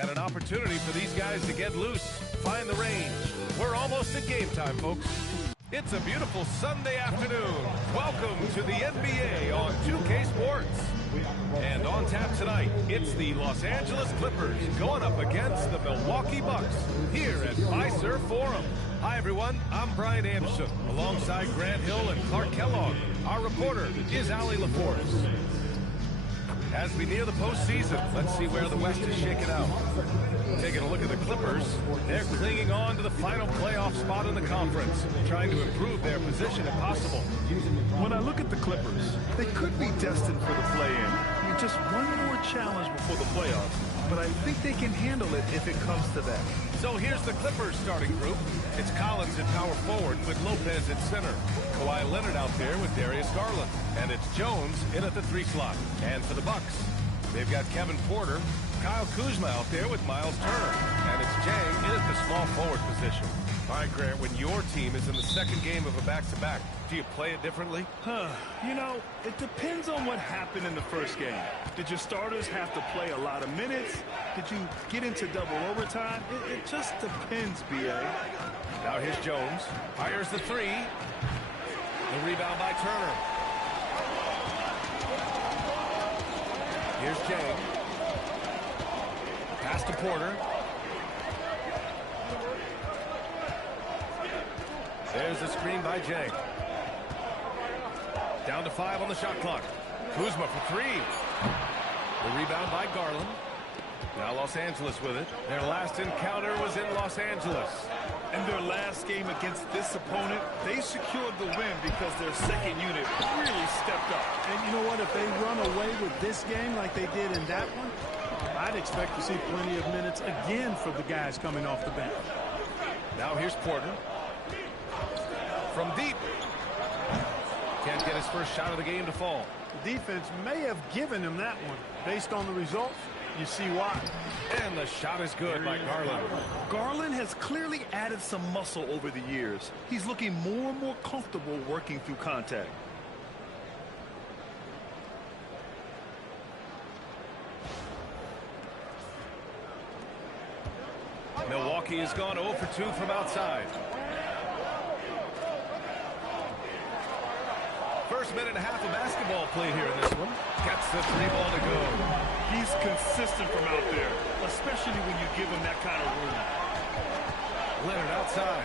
And an opportunity for these guys to get loose, find the range. We're almost at game time, folks. It's a beautiful Sunday afternoon. Welcome to the NBA on 2K Sports. And on tap tonight, it's the Los Angeles Clippers going up against the Milwaukee Bucks here at Fiserv Forum. Hi, everyone. I'm Brian Anderson, alongside Grant Hill and Clark Kellogg. Our reporter is Allie LaForce. As we near the postseason, let's see where the West is shaking out. Taking a look at the Clippers, they're clinging on to the final playoff spot in the conference, trying to improve their position if possible. When I look at the Clippers, they could be destined for the play-in. I mean, just one more challenge before the playoffs, but I think they can handle it if it comes to that. So here's the Clippers starting group. It's Collins at power forward with Lopez at center. Kawhi Leonard out there with Darius Garland. And it's Jones in at the 3 slot. And for the Bucks, they've got Kevin Porter, Kyle Kuzma out there with Miles Turner. And it's Jang in at the small forward position. All right, Grant, when your team is in the second game of a back-to-back, do you play it differently? You know, it depends on what happened in the first game. Did your starters have to play a lot of minutes? Did you get into double overtime? It just depends, B.A. Now here's Jones. Fires the 3. The rebound by Turner. Here's Jang. Pass to Porter. There's the screen by Jang. Down to 5 on the shot clock. Kuzma for 3. The rebound by Garland. Now Los Angeles with it. Their last encounter was in Los Angeles. And their last game against this opponent, they secured the win because their second unit really stepped up. And you know what? If they run away with this game like they did in that one, I'd expect to see plenty of minutes again for the guys coming off the bench. Now here's Porter. From deep. Can't get his first shot of the game to fall. The defense may have given him that one. Based on the results, you see why. And the shot is good by Garland. Garland has clearly added some muscle over the years. He's looking more and more comfortable working through contact. Milwaukee has gone 0 for 2 from outside. First minute and a half of basketball play here in this one. Gets the 3 ball to go. He's consistent from out there, especially when you give him that kind of room. Leonard outside.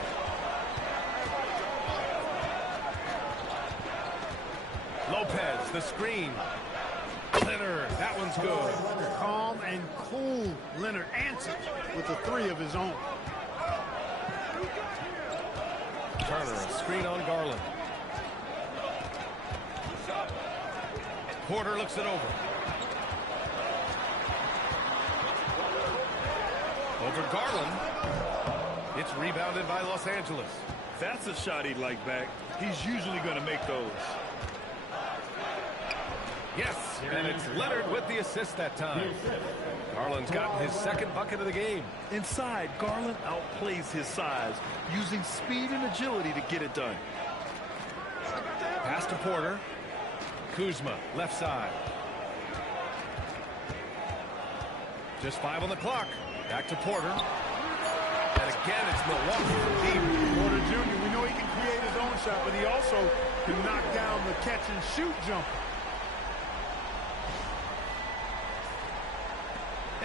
Lopez, the screen. Leonard, that one's good. Calm and cool. Leonard answers with a 3 of his own. Turner, a screen on Garland. Porter looks it over. Over Garland. It's rebounded by Los Angeles. That's a shot he'd like back. He's usually going to make those. Yes, and it's Leonard with the assist that time. Garland's gotten his second bucket of the game. Inside, Garland outplays his size, using speed and agility to get it done. Pass to Porter. Kuzma, left side. Just 5 on the clock. Back to Porter. And again, it's Milwaukee from deep. Porter Jr., we know he can create his own shot, but he also can knock down the catch-and-shoot jumper.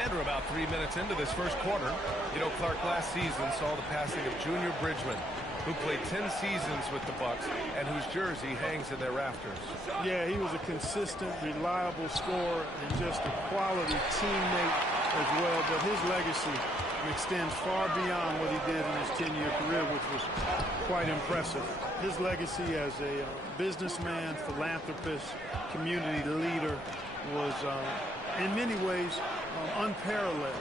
And we're about 3 minutes into this first quarter. You know, Clark last season saw the passing of Junior Bridgman, who played 10 seasons with the Bucks and whose jersey hangs in their rafters. Yeah, he was a consistent, reliable scorer and just a quality teammate as well. But his legacy extends far beyond what he did in his 10-year career, which was quite impressive. His legacy as a businessman, philanthropist, community leader was, in many ways, unparalleled.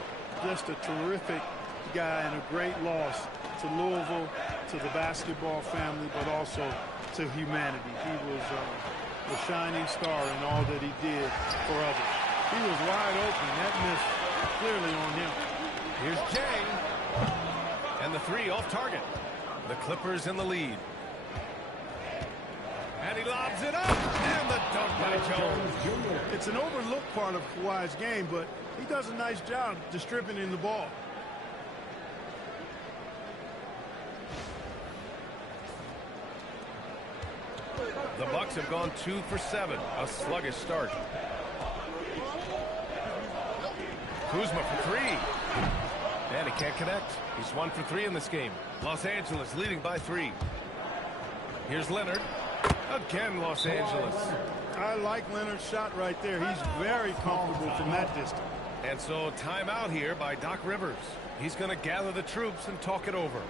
Just a terrific guy and a great loss to Louisville, to the basketball family, but also to humanity. He was a shining star in all that he did for others. He was wide open. That missed clearly on him. Here's Jang. And the 3 off target. The Clippers in the lead. And he lobs it up. And the dunk by Jones. It's an overlooked part of Kawhi's game, but he does a nice job distributing the ball. The Bucks have gone 2 for 7. A sluggish start. Kuzma for 3. And he can't connect. He's 1 for 3 in this game. Los Angeles leading by 3. Here's Leonard. Again, Los Angeles. I like Leonard's shot right there. He's very comfortable from that distance. And so timeout here by Doc Rivers. He's going to gather the troops and talk it over.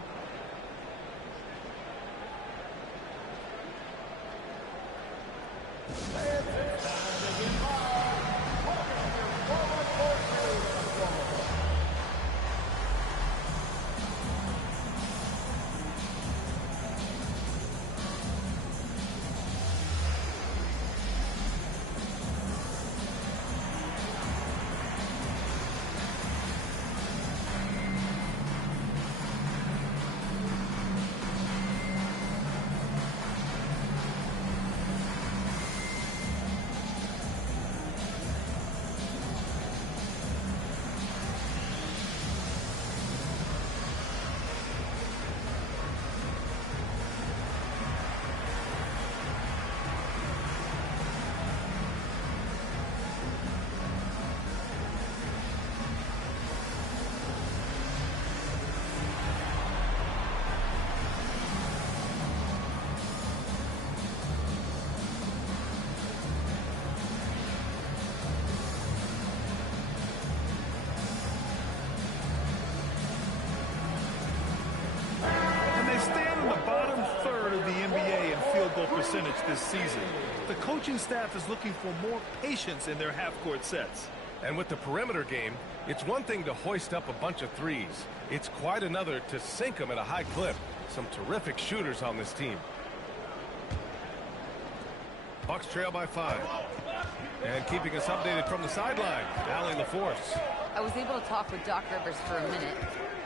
Percentage this season. The coaching staff is looking for more patience in their half-court sets. And with the perimeter game, it's one thing to hoist up a bunch of threes. It's quite another to sink them at a high clip. Some terrific shooters on this team. Bucks trail by 5. And keeping us updated from the sideline, Allie LaForce. I was able to talk with Doc Rivers for a minute.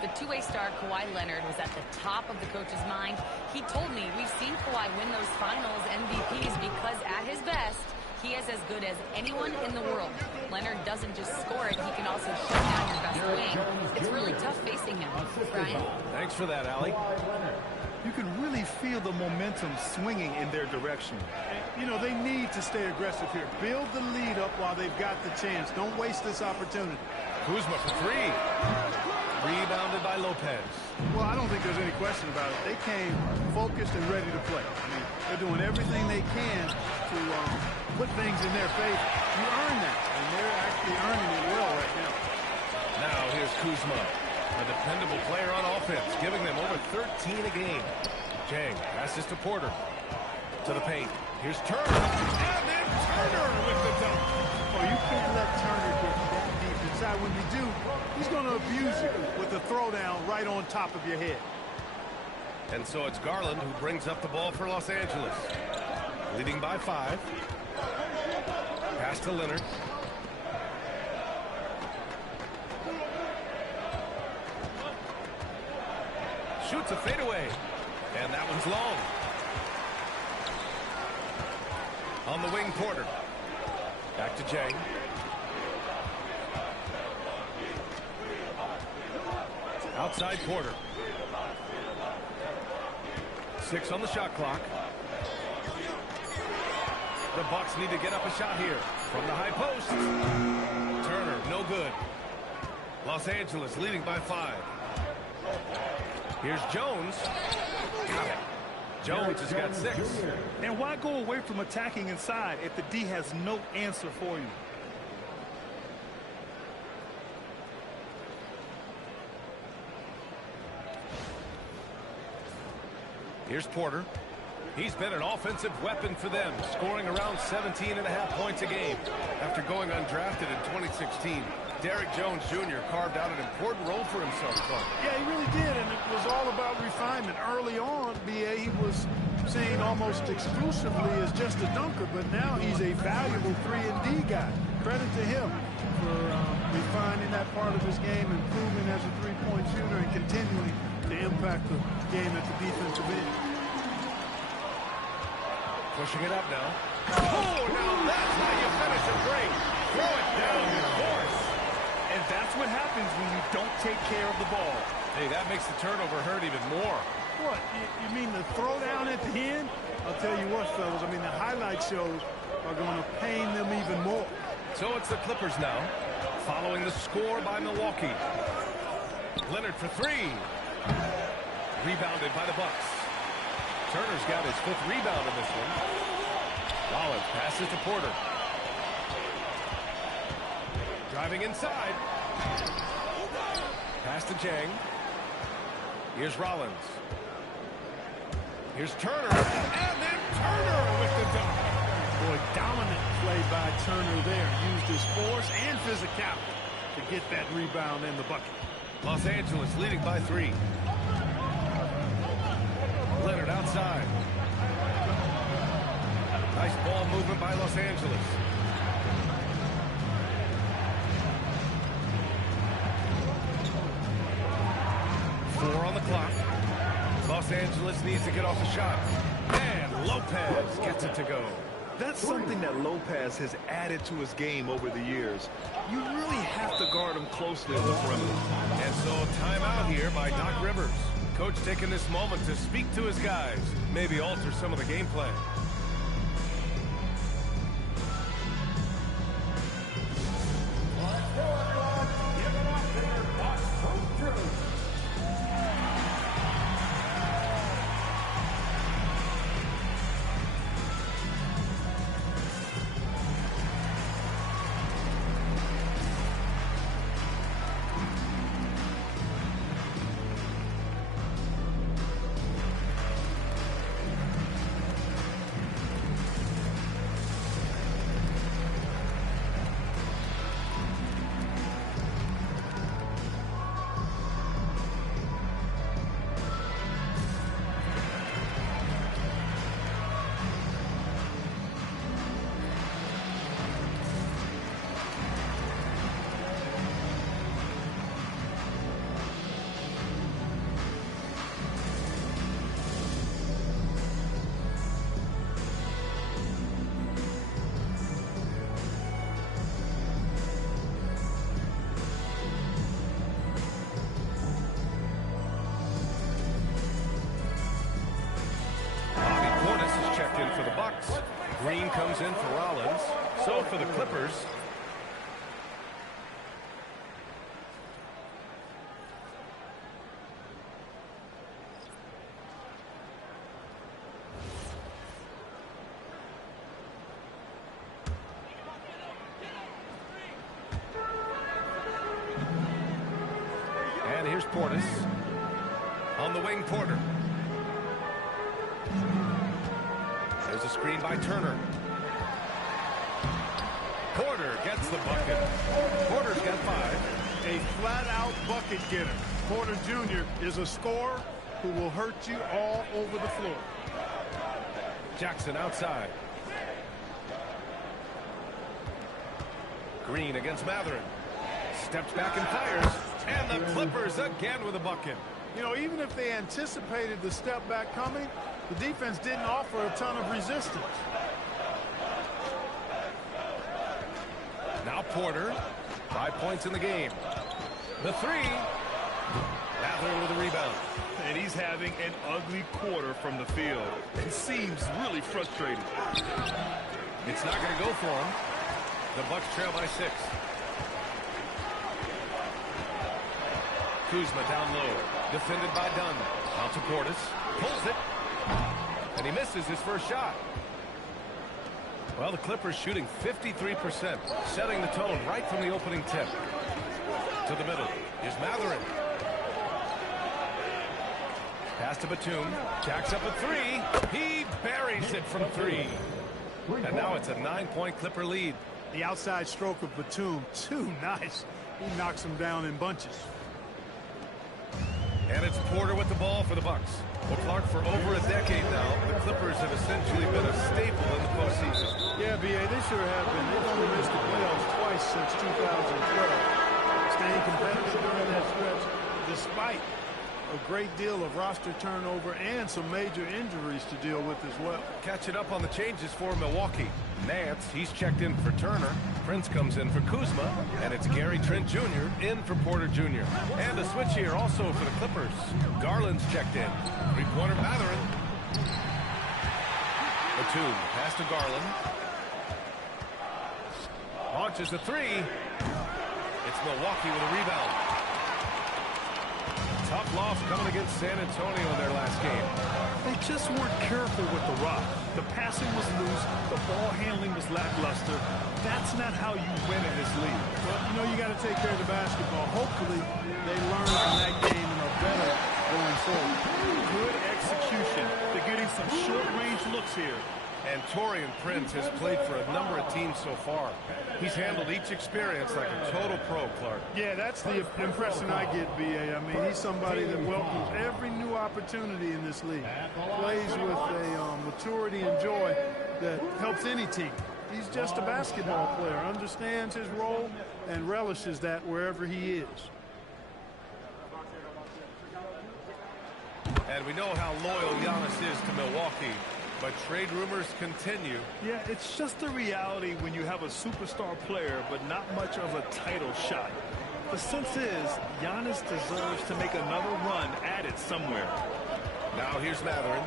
The two-way star, Kawhi Leonard, was at the top of the coach's mind. He told me we've seen Kawhi win those finals MVPs because at his best, he is as good as anyone in the world. Leonard doesn't just score it, he can also shut down your best wing. It's really tough facing him. Brian? Thanks for that, Allie. You can really feel the momentum swinging in their direction. You know, they need to stay aggressive here. Build the lead up while they've got the chance. Don't waste this opportunity. Kuzma for 3. Rebounded by Lopez. Well, I don't think there's any question about it. They came focused and ready to play. I mean, they're doing everything they can to put things in their favor. You earn that, and they're actually earning it well right now. Now here's Kuzma, a dependable player on offense, giving them over 13 a game. Jang passes to Porter. To the paint. Here's Turner. And then Turner with the dunk. Oh, you can't let Turner get that deep inside. When you do, he's going to abuse you with the throwdown right on top of your head. And so it's Garland who brings up the ball for Los Angeles. Leading by 5. Pass to Leonard. Shoots a fadeaway. And that one's long. On the wing, Porter. Back to Jang. Outside Porter. 6 on the shot clock. The Bucks need to get up a shot here. From the high post. Turner, no good. Los Angeles leading by 5. Here's Jones. Got it. Jones has got 6. And why go away from attacking inside if the D has no answer for you? Here's Porter. He's been an offensive weapon for them, scoring around 17.5 points a game. After going undrafted in 2016, Derrick Jones Jr. carved out an important role for himself. Yeah, he really did, and it was all about refinement. Early on, B.A., he was seen almost exclusively as just a dunker, but now he's a valuable 3-and-D guy. Credit to him for refining that part of his game, improving as a three-point shooter, and continuing to impact the game at the defensive end. Pushing it up now. Oh, now that's makes the turnover hurt even more. What, you mean the throwdown at the end? I'll tell you what, fellas, I mean, the highlight shows are going to pain them even more. So it's the Clippers now, following the score by Milwaukee. Leonard for three. Rebounded by the Bucks. Turner's got his 5th rebound in this one. Rollins passes to Porter. Driving inside. Pass to Jang. Here's Rollins. Here's Turner. And then Turner with the dunk. Boy, dominant play by Turner there. Used his force and physicality to get that rebound in the bucket. Los Angeles leading by 3. Leonard outside. Nice ball movement by Los Angeles. Four on the clock. Los Angeles needs to get off the shot. And Lopez gets it to go. That's something that Lopez has added to his game over the years. You really have to guard him closely at the perimeter. And so timeout here by Doc Rivers. Coach taking this moment to speak to his guys. Maybe alter some of the game plan. For the Bucks. Green comes in for Rollins. So for the Clippers. And here's Portis. On the wing, Porter. There's a screen by Turner. Porter gets the bucket. Porter's got 5. A flat-out bucket getter. Porter Jr. is a scorer who will hurt you all over the floor. Jackson outside. Green against Matherin. Steps back and fires. And the Clippers again with a bucket. You know, even if they anticipated the step back coming, the defense didn't offer a ton of resistance. Now Porter, 5 points in the game. The 3. Matherin with a rebound. And he's having an ugly quarter from the field. It seems really frustrating. It's not going to go for him. The Bucks trail by 6. Kuzma down low. Defended by Dunn. Out to Portis. Pulls it. And he misses his first shot. Well, the Clippers shooting 53%, setting the tone right from the opening tip. To the middle. Here's Matherin. Pass to Batum. Jacks up a 3. He buries it from 3. And now it's a 9-point Clipper lead. The outside stroke of Batum, too nice. He knocks them down in bunches. And it's Porter with the ball for the Bucks. Well, Clark, for over a decade now, the Clippers have essentially been a staple in the postseason. Yeah, B.A., they sure have been. They've only missed the playoffs twice since 2012. Staying competitive during that stretch, despite a great deal of roster turnover and some major injuries to deal with as well. Catching up on the changes for Milwaukee. Nance, he's checked in for Turner. Prince comes in for Kuzma. And it's Gary Trent Jr. in for Porter Jr. And a switch here also for the Clippers. Garland's checked in. Three-pointer Mathurin. Batum, pass to Garland. Launches a three. It's Milwaukee with a rebound. Tough loss coming against San Antonio in their last game. They just weren't careful with the rock. The passing was loose. The ball handling was lackluster. That's not how you win in this league. Well, you know, you got to take care of the basketball. Hopefully, they learn from that game and are better going forward. Good execution. They're getting some short-range looks here. And Taurean Prince has played for a number of teams so far. He's handled each experience like a total pro, Clark. Yeah, that's the impression I get, B.A. I mean, he's somebody that welcomes every new opportunity in this league. Plays with a maturity and joy that helps any team. He's just a basketball player, understands his role, and relishes that wherever he is. And we know how loyal Giannis is to Milwaukee. But trade rumors continue. Yeah, it's just a reality when you have a superstar player, but not much of a title shot. The sense is, Giannis deserves to make another run at it somewhere. Now here's Mathurin.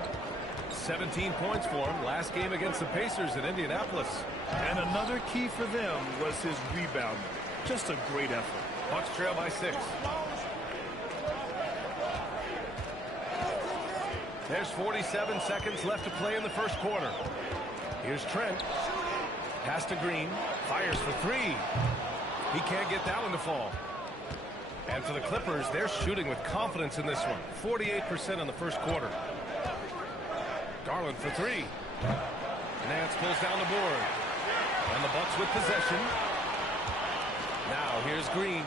17 points for him last game against the Pacers in Indianapolis. And another key for them was his rebound. Just a great effort. Bucks trail by 6. There's 47 seconds left to play in the first quarter. Here's Trent. Pass to Green. Fires for three. He can't get that one to fall. And for the Clippers, they're shooting with confidence in this one. 48% in the first quarter. Garland for three. Nance pulls down the board. And the Bucks with possession. Now here's Green.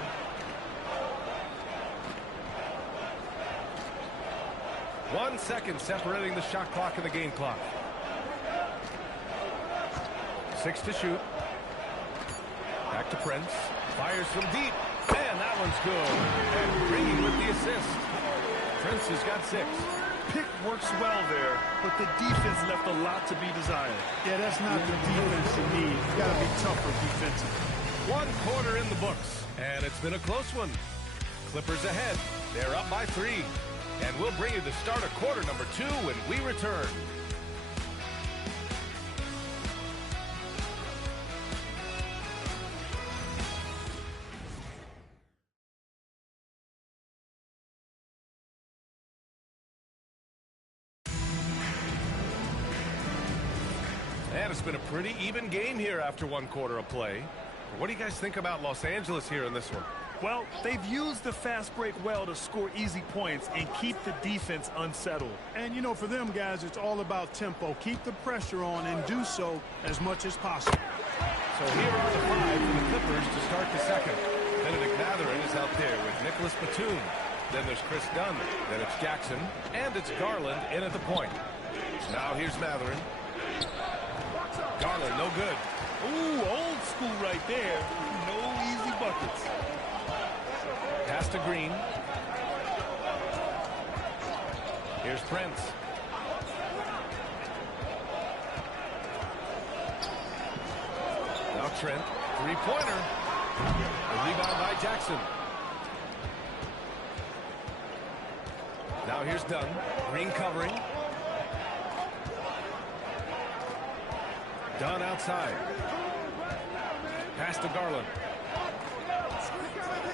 One second separating the shot clock and the game clock. 6 to shoot. Back to Prince. Fires from deep. Man, that one's good. And Green with the assist. Prince has got 6. Pick works well there, but the defense left a lot to be desired. Yeah, that's not the defense you need. You got to be tougher defensively. 1 quarter in the books, and it's been a close one. Clippers ahead. They're up by 3. And we'll bring you the start of quarter number 2 when we return. And it's been a pretty even game here after 1 quarter of play. What do you guys think about Los Angeles here in this one? Well, they've used the fast break well to score easy points and keep the defense unsettled. And, you know, for them guys, it's all about tempo. Keep the pressure on and do so as much as possible. So here are the 5 for the Clippers to start the second. Benedict Mathurin is out there with Nicholas Batum. Then there's Chris Dunn. Then it's Jackson. And it's Garland in at the point. Now here's Mathurin. Garland, no good. Ooh, old school right there. No easy buckets. Pass to Green. Here's Prince. Now Trent. Three-pointer. A rebound by Jackson. Now here's Dunn. Green covering. Dunn outside. Pass to Garland.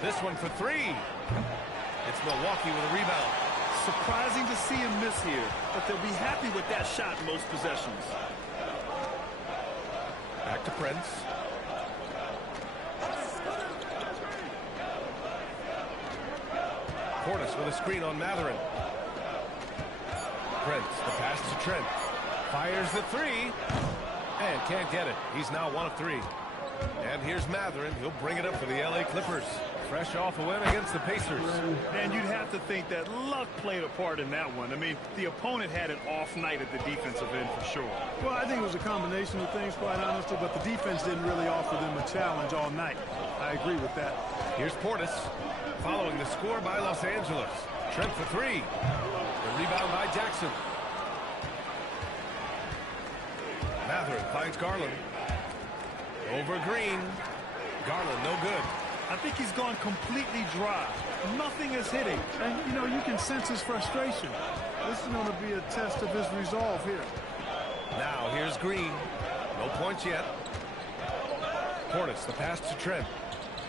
This one for 3. It's Milwaukee with a rebound. Surprising to see him miss here, but they'll be happy with that shot in most possessions. Back to Prince. Portis with a screen on Mathurin. Prince, the pass to Trent. Fires the 3. And can't get it. He's now 1 of 3. And here's Matherin. He'll bring it up for the LA Clippers. Fresh off a win against the Pacers. And you'd have to think that luck played a part in that one. I mean, the opponent had an off night at the defensive end for sure. Well, I think it was a combination of things, quite honestly, but the defense didn't really offer them a challenge all night. I agree with that. Here's Portis, following the score by Los Angeles. Trent for three. The rebound by Jackson. Matherin finds Garland. Over Green. Garland, no good. I think he's gone completely dry. Nothing is hitting. And, you know, you can sense his frustration. This is going to be a test of his resolve here. Now, here's Green. No points yet. Portis, the pass to Trent.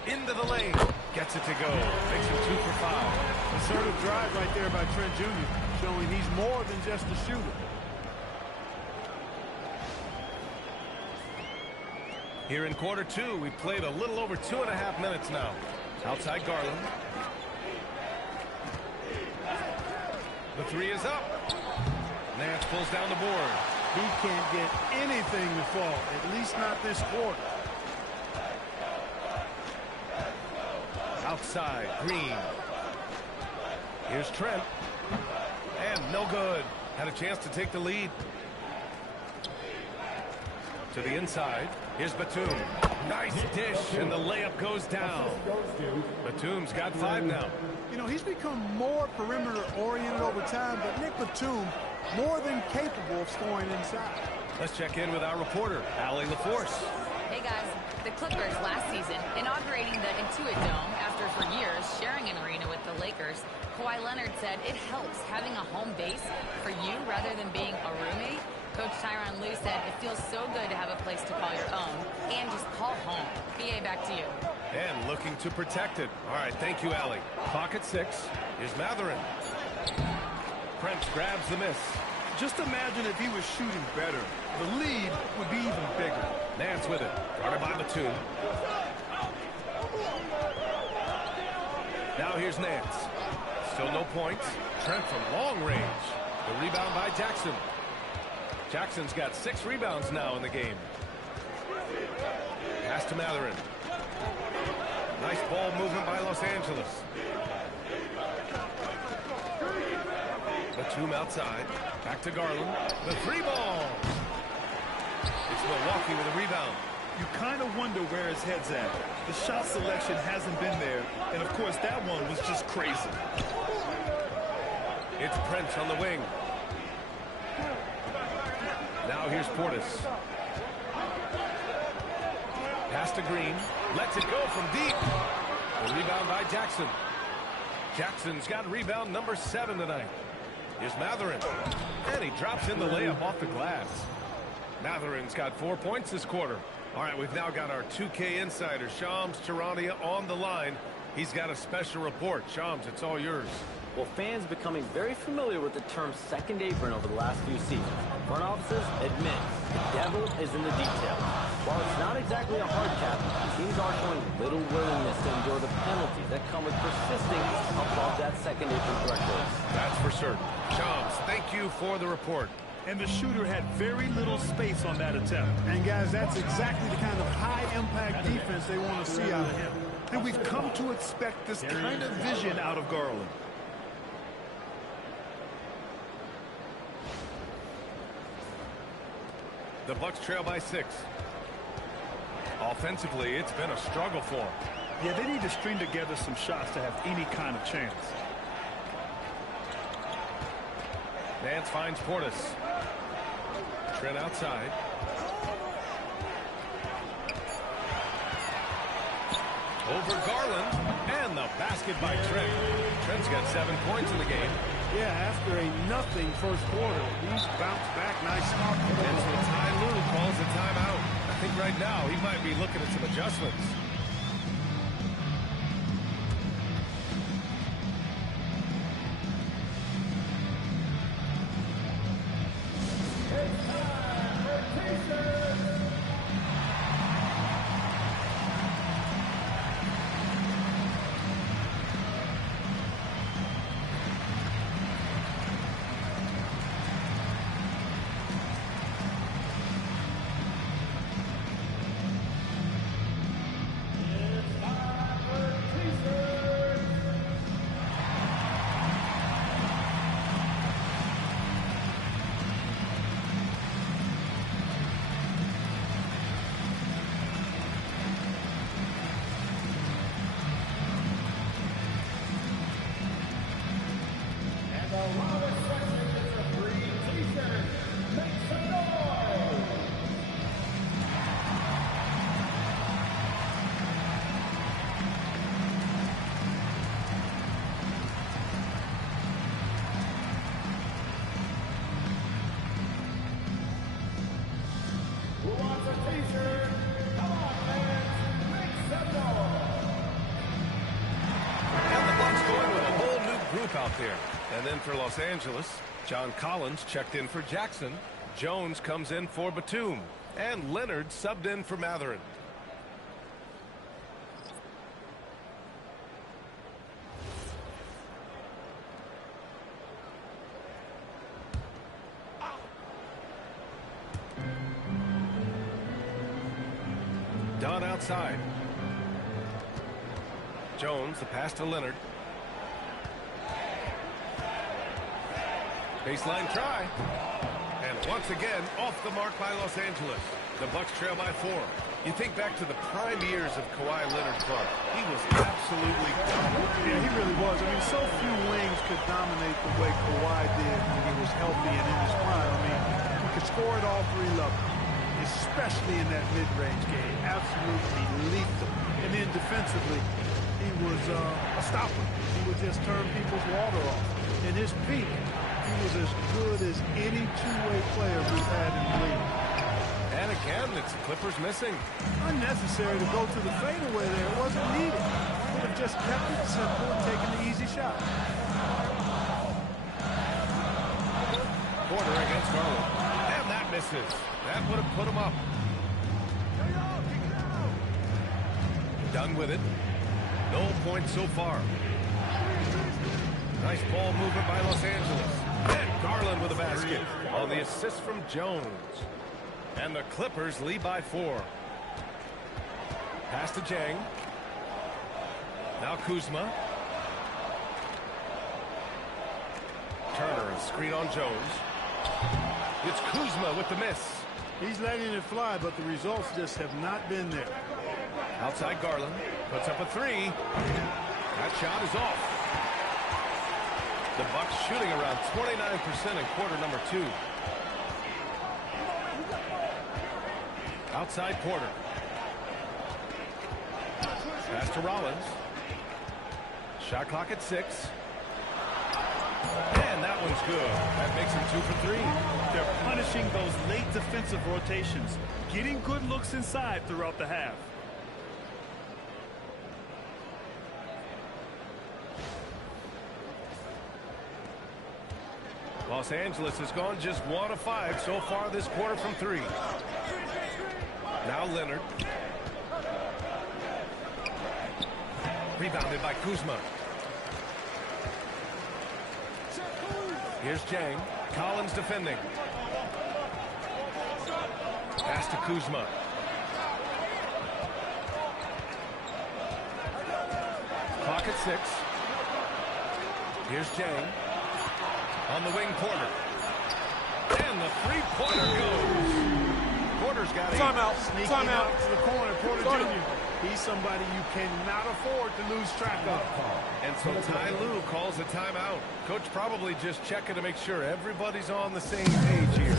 Into the lane. Gets it to go. Makes him 2 for 5. Assertive drive right there by Trent Jr., showing he's more than just a shooter. Here in quarter two, we've played a little over 2.5 minutes now. Outside Garland. The three is up. Nance pulls down the board. He can't get anything to fall, at least not this quarter. Outside, Green. Here's Trent. And no good. Had a chance to take the lead. To the inside. Here's Batum. Nice dish, and the layup goes down. Batum's got 5 now. You know, he's become more perimeter-oriented over time, but Nick Batum more than capable of scoring inside. Let's check in with our reporter, Allie LaForce. Hey, guys. The Clippers last season, inaugurating the Intuit Dome after for years sharing an arena with the Lakers, Kawhi Leonard said it helps having a home base for you rather than being a roommate. Coach Tyronn Lue said it feels so good to have a place to call your own and just call home. BA, back to you. And looking to protect it. All right, thank you, Allie. Clock at 6. Here's Matherin. Prince grabs the miss. Just imagine if he was shooting better. The lead would be even bigger. Nance with it. Guarded by Batum. Now here's Nance. Still no points. Trent from long range. The rebound by Jackson. Jackson's got 6 rebounds now in the game. Pass to Matherin. Nice ball movement by Los Angeles. Batum outside. Back to Garland. The 3 ball. It's Milwaukee with a rebound. You kind of wonder where his head's at. The shot selection hasn't been there. And, of course, that one was just crazy. It's Prince on the wing. Now here's Portis. Pass to Green. Lets it go from deep. The rebound by Jackson. Jackson's got rebound number 7 tonight. Here's Matherin. And he drops in the layup off the glass. Matherin's got 4 points this quarter. All right, we've now got our 2K insider, Shams Charania, on the line. He's got a special report. Shams, it's all yours. Well, fans becoming very familiar with the term second apron over the last few seasons. Front offices admit the devil is in the details. While it's not exactly a hard cap, teams are showing little willingness to endure the penalties that come with persisting above that second apron threshold. That's for certain. Shams, thank you for the report. And the shooter had very little space on that attempt. And, guys, that's exactly the kind of high-impact defense they want to see out of him. And we've come to expect this kind of vision out of Garland. The Bucks trail by 6. Offensively, it's been a struggle for them. Yeah, they need to string together some shots to have any kind of chance. Nance finds Portis. Trent outside. Over Garland. And the basket by Trent. Trent's got 7 points in the game. Yeah, after a nothing first quarter, he's bounced back nicely. And so Ty Lue calls a timeout. I think right now he might be looking at some adjustments. out there. And then for Los Angeles, John Collins checked in for Jackson. Jones comes in for Batum. And Leonard subbed in for Matherin. Dunn outside. Jones, the pass to Leonard. Baseline try. And once again, off the mark by Los Angeles. The Bucks trail by 4. You think back to the prime years of Kawhi Leonard's club. He was absolutely dominant. Yeah, he really was. I mean, so few wings could dominate the way Kawhi did when he was healthy and in his prime. I mean, he could score at all 3 levels, especially in that mid-range game. Absolutely lethal. And then defensively, he was a stopper. He would just turn people's water off. In his peak, he was as good as any two-way player we've had in the league. And again, it's Clippers missing. Unnecessary to go to the fadeaway there. It wasn't needed. Could have just kept it simple and taken the easy shot. Porter against Garland. And that misses. That would have put him up. Done with it. No points so far. Nice ball movement by Los Angeles. And Garland with a basket on the assist from Jones. And the Clippers lead by 4. Pass to Jang. Now Kuzma. Turner and screen on Jones. It's Kuzma with the miss. He's letting it fly, but the results just have not been there. Outside Garland. Puts up a 3. That shot is off. The Bucks shooting around 29% in quarter number 2. Outside Porter. Pass to Rollins. Shot clock at 6. And that one's good. That makes him 2 for 3. They're punishing those late defensive rotations, getting good looks inside throughout the half. Los Angeles has gone just 1 of 5 so far this quarter from 3. Now Leonard. Rebounded by Kuzma. Here's Jang. Collins defending. Pass to Kuzma. Clock at 6. Here's Jang. On the wing, Porter. And the three-pointer goes. Porter's got it. Timeout. Sneaking out to the corner. Porter Jr. He's somebody you cannot afford to lose track of. And so Ty Lue calls a timeout. Coach probably just checking to make sure everybody's on the same page here.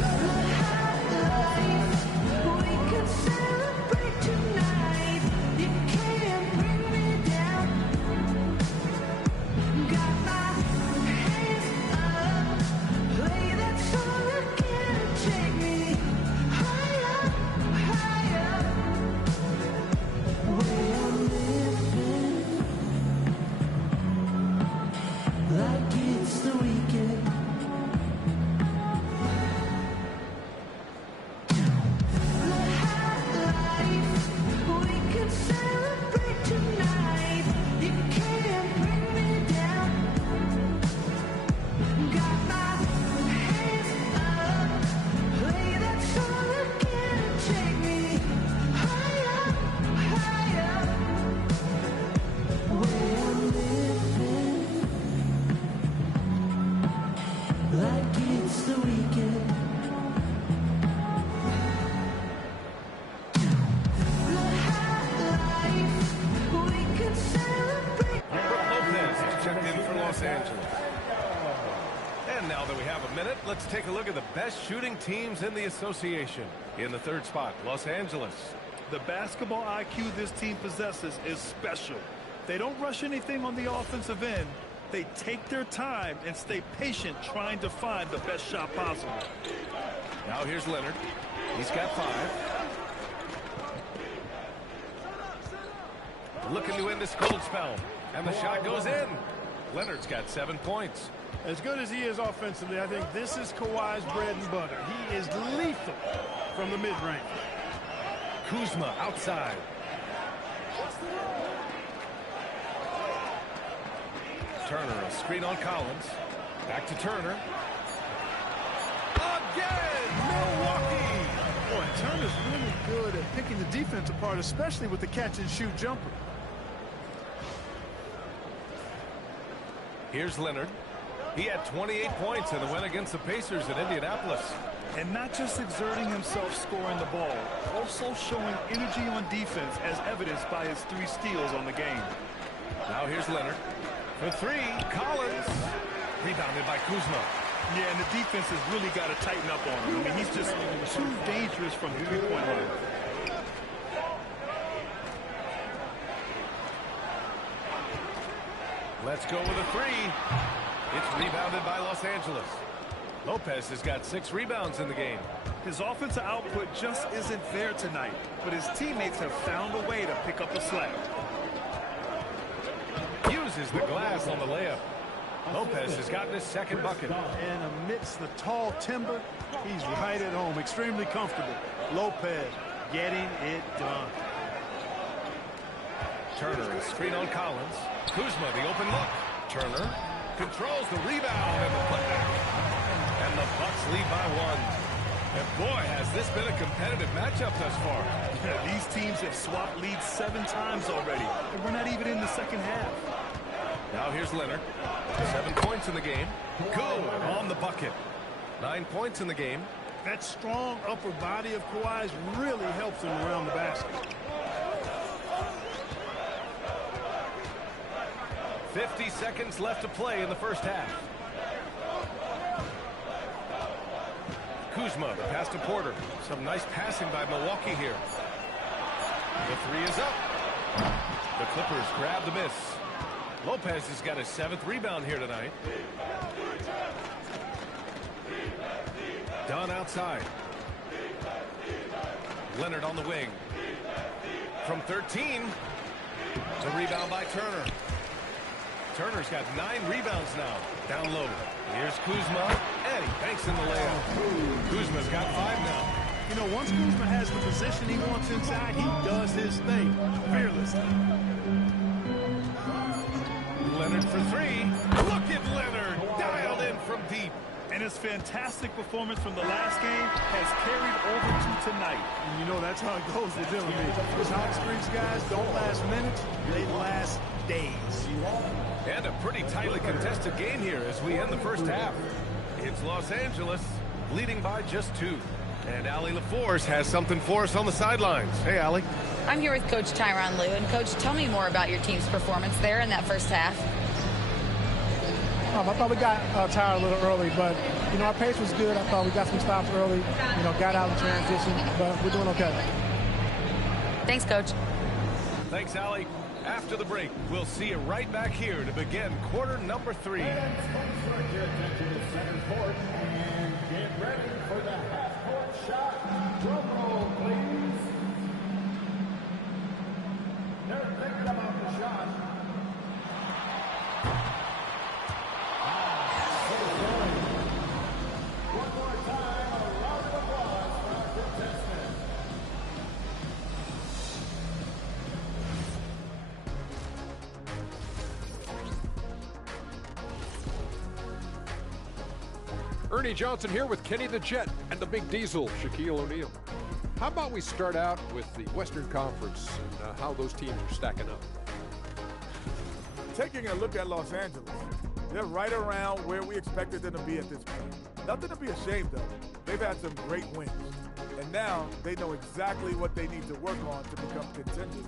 Let's take a look at the best shooting teams in the association. In the 3rd spot, Los Angeles. The basketball IQ this team possesses is special. They don't rush anything on the offensive end. They take their time and stay patient trying to find the best shot possible. Now here's Leonard. He's got 5. Looking to end this cold spell. And the shot goes in. Leonard's got 7 points. As good as he is offensively, I think this is Kawhi's bread and butter. He is lethal from the mid-range. Kuzma outside. Turner, a screen on Collins. Back to Turner. Again, Milwaukee! Boy, Turner's really good at picking the defense apart, especially with the catch-and-shoot jumper. Here's Leonard. He had 28 points in the win against the Pacers in Indianapolis. And not just exerting himself scoring the ball, also showing energy on defense as evidenced by his 3 steals on the game. Now here's Leonard. For 3, Collins. Rebounded by Kuzma. Yeah, and the defense has really got to tighten up on him. I mean, he's just too dangerous from the 3-point line. Let's go with a 3. It's rebounded by Los Angeles. Lopez has got 6 rebounds in the game. His offensive output just isn't there tonight, but his teammates have found a way to pick up the slack. Uses the glass on the layup. Lopez has gotten his 2nd bucket. And amidst the tall timber, he's right at home, extremely comfortable. Lopez getting it done. Turner, a screen on Collins. Kuzma, the open look. Turner controls the rebound and the putback. And the Bucks lead by 1. And boy, has this been a competitive matchup thus far. Yeah, these teams have swapped leads 7 times already, and we're not even in the second half. Now here's Leonard. 7 points in the game. Good on the bucket. 9 points in the game. That strong upper body of Kawhi's really helps him around the basket. 50 seconds left to play in the first half. Kuzma, the pass to Porter. Some nice passing by Milwaukee here. The 3 is up. The Clippers grab the miss. Lopez has got his 7th rebound here tonight. Dunn outside. Leonard on the wing. From 13. The rebound by Turner. Turner's got 9 rebounds now. Down low. Here's Kuzma. And he banks in the layup. Kuzma's got 5 now. You know, once Kuzma has the position he wants inside, he does his thing fearlessly. Leonard for 3. Look at Leonard. Dialed in from deep. And his fantastic performance from the last game has carried over to tonight. And you know, that's how it goes with him. Those hot streaks, guys, don't last minutes. They last days. And a pretty tightly contested game here as we end the first half. It's Los Angeles leading by just 2. And Allie LaForce has something for us on the sidelines. Hey, Allie. I'm here with Coach Tyronn Lue. And, Coach, tell me more about your team's performance there in that first half. I thought we got tired a little early, but, you know, our pace was good. I thought we got some stops early, you know, got out in transition, but we're doing okay. Thanks, Coach. Thanks, Allie. After the break, we'll see you right back here to begin quarter number 3. And get ready for the half-court shot. Drum roll, please. They're thinking about the shot. One more time, a round of applause for our contestants. Ernie Johnson here with Kenny the Jet and the Big Diesel, Shaquille O'Neal. How about we start out with the Western Conference and how those teams are stacking up? Taking a look at Los Angeles, they're right around where we expected them to be at this point. Nothing to be ashamed of. They've had some great wins. And now they know exactly what they need to work on to become contenders.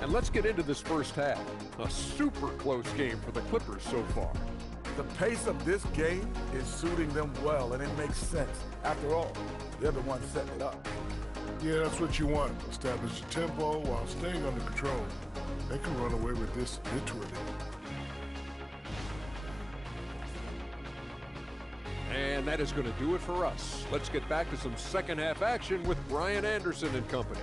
And let's get into this first half. A super close game for the Clippers so far. The pace of this game is suiting them well, and it makes sense. After all, they're the ones setting it up. Yeah, that's what you want. Establish the tempo while staying under control. They can run away with this literally. And that is going to do it for us. Let's get back to some second half action with Brian Anderson and company.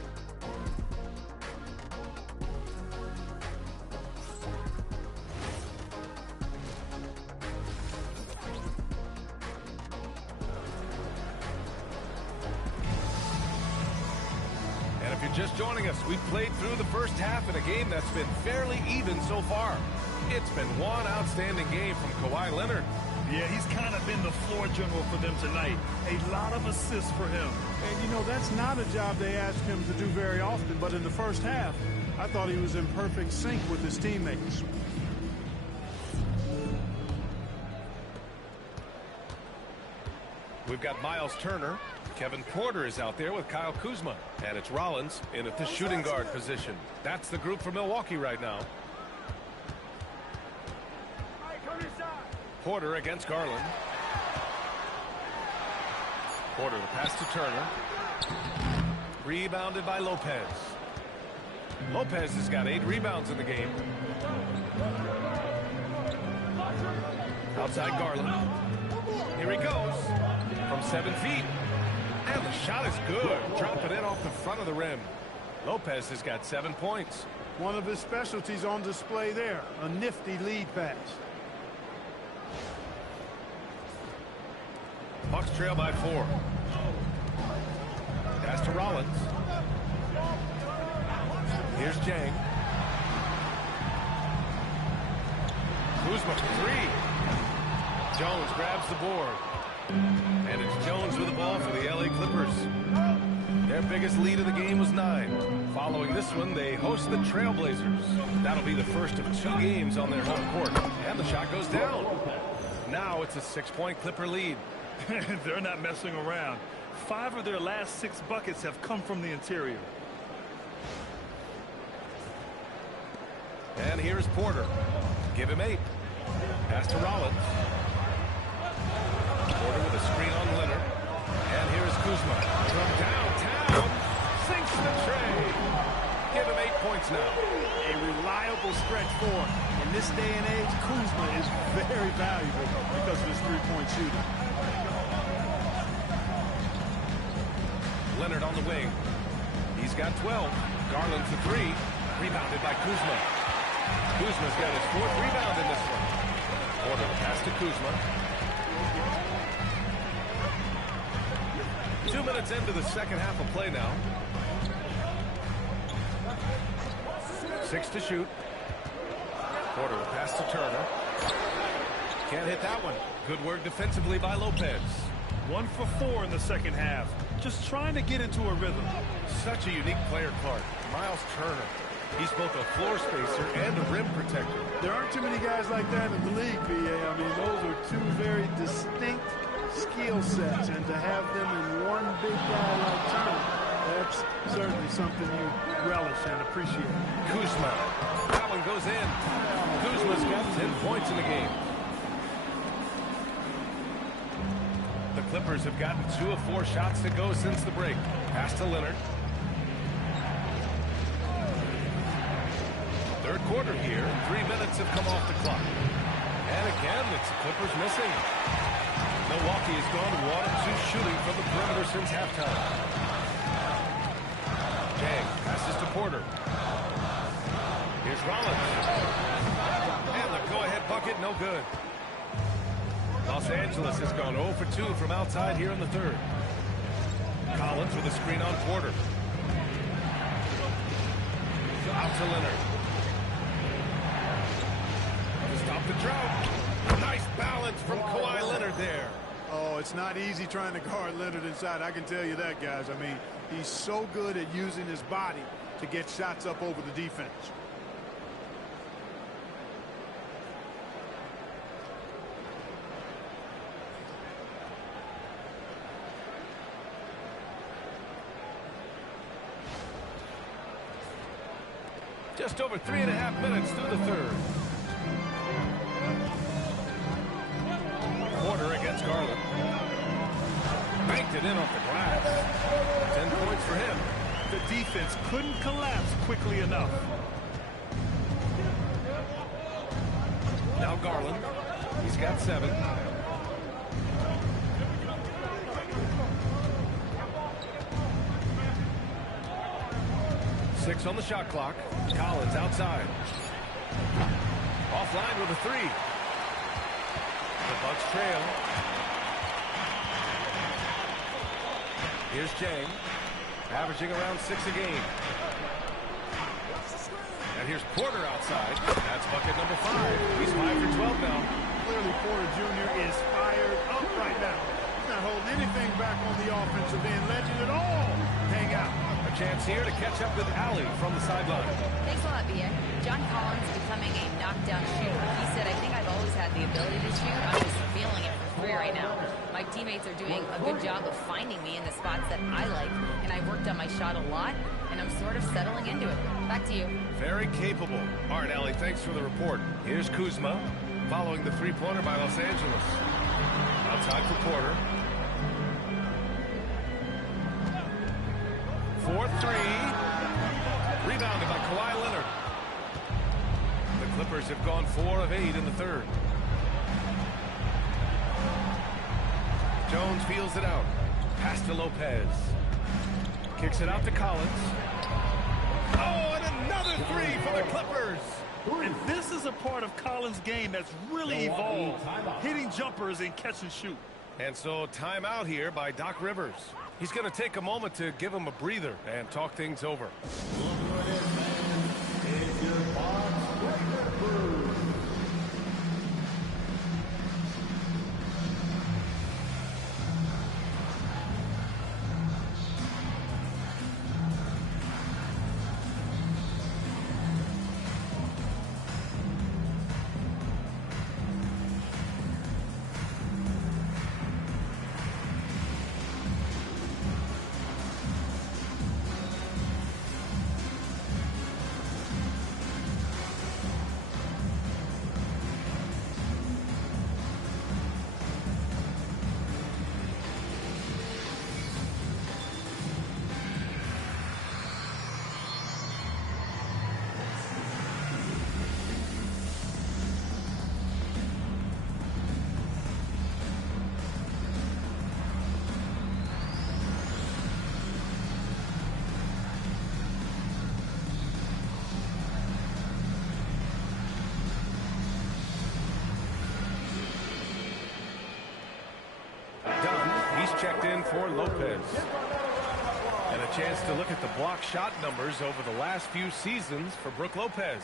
you're just joining us, we've played through the first half in a game that's been fairly even so far. It's been one outstanding game from Kawhi Leonard. Yeah, he's kind of been the floor general for them tonight. A lot of assists for him. And, you know, that's not a job they ask him to do very often, but in the first half, I thought he was in perfect sync with his teammates. We've got Miles Turner. Kevin Porter is out there with Kyle Kuzma. And it's Rollins in at the shooting guard position. That's the group for Milwaukee right now. Porter against Garland. Porter the pass to Turner. Rebounded by Lopez. Lopez has got 8 rebounds in the game. Outside Garland. Here he goes. From 7 feet. And the shot is good. Drop it in off the front of the rim. Lopez has got 7 points. One of his specialties on display there. A nifty lead pass. Bucks trail by 4. Pass to Rollins. Here's Jang. Kuzma for 3. Jones grabs the board. And it's Jones with the ball for the LA Clippers. Their biggest lead of the game was 9. Following this one, they host the Trailblazers. That'll be the first of 2 games on their home court. And the shot goes down. Now it's a 6-point Clipper lead. They're not messing around. 5 of their last 6 buckets have come from the interior. And here's Porter. Give him 8. Pass to Rollins. Porter with a screen on Leonard. And here's Kuzma. From downtown. Sinks the tray. Give him 8 points now. A reliable stretch forward. In this day and age, Kuzma is very valuable because of his three-point shooting. Leonard on the wing. He's got 12. Garland for 3. Rebounded by Kuzma. Kuzma's got his 4th rebound in this one. Porter pass to Kuzma. 2 minutes into the second half of play now. 6 to shoot. Porter pass to Turner. Can't hit that one. Good work defensively by Lopez. 1 for 4 in the second half. Just trying to get into a rhythm. Such a unique player, Clark. Miles Turner. He's both a floor spacer and a rim protector. There aren't too many guys like that in the league, B.A. I mean, those are 2 very distinct skill sets, and to have them in one big guy like Turner, that's certainly something you relish and appreciate. Kuzma. That one goes in. Kuzma's got 10 points in the game. The Clippers have gotten 2 of 4 shots to go since the break. Pass to Leonard. Third quarter here. 3 minutes have come off the clock. And again, it's the Clippers missing. Milwaukee has gone 1 of 2 shooting from the perimeter since halftime. Jang passes to Porter. Here's Rollins. And the go-ahead bucket, no good. Los Angeles has gone 0 for 2 from outside here in the third. Collins with a screen on Porter. Out to Leonard. To stop the drought. Nice balance from Kawhi Leonard there. Oh, it's not easy trying to guard Leonard inside. I can tell you that, guys. I mean, he's so good at using his body to get shots up over the defense. Just over 3.5 minutes through the third. Porter against Garland. Banked it in off the glass. 10 points for him. The defense couldn't collapse quickly enough. Now Garland. He's got 7. Six on the shot clock. Collins outside. Offline with a 3. The Bucks trail. Here's Jang. averaging around 6 a game. And here's Porter outside. That's bucket number 5. He's 5 for 12 now. Clearly, Porter Jr. is fired up right now. He's not holding anything back on the offensive end. Letting it all hang out. A chance here to catch up with Allie from the sideline. Thanks a lot, BA. John Collins becoming a knockdown shooter. He said, I think I've always had the ability to shoot. I'm just feeling it for free right now. My teammates are doing a good job of finding me in the spots that I like, and I worked on my shot a lot, and I'm sort of settling into it. Back to you. Very capable. All right, Allie, thanks for the report. Here's Kuzma following the three-pointer by Los Angeles. Outside for Porter. 4-3. Rebounded by Kawhi Leonard. The Clippers have gone 4 of 8 in the third. Jones feels it out. Pass to Lopez. Kicks it out to Collins. Oh, and another 3 for the Clippers. And this is a part of Collins' game that's really evolved. Hitting jumpers and catch and shoot. And so timeout here by Doc Rivers. He's going to take a moment to give him a breather and talk things over. Checked in for Lopez. And a chance to look at the block shot numbers over the last few seasons for Brook Lopez.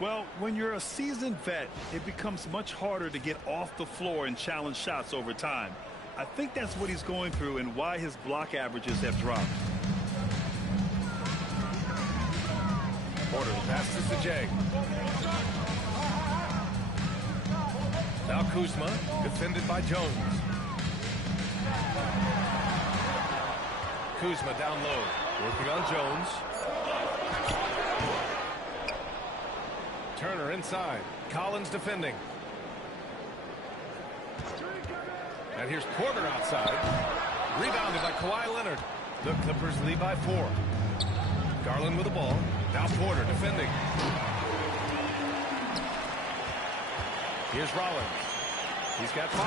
Well, when you're a seasoned vet, it becomes much harder to get off the floor and challenge shots over time. I think that's what he's going through and why his block averages have dropped. Porter passes to Jag. Now Kuzma, defended by Jones. Kuzma down low, working on Jones. Turner inside. Collins defending. And here's Porter outside. Rebounded by Kawhi Leonard. The Clippers lead by 4. Garland with the ball. Now Porter defending. Here's Rollins. He's got 5.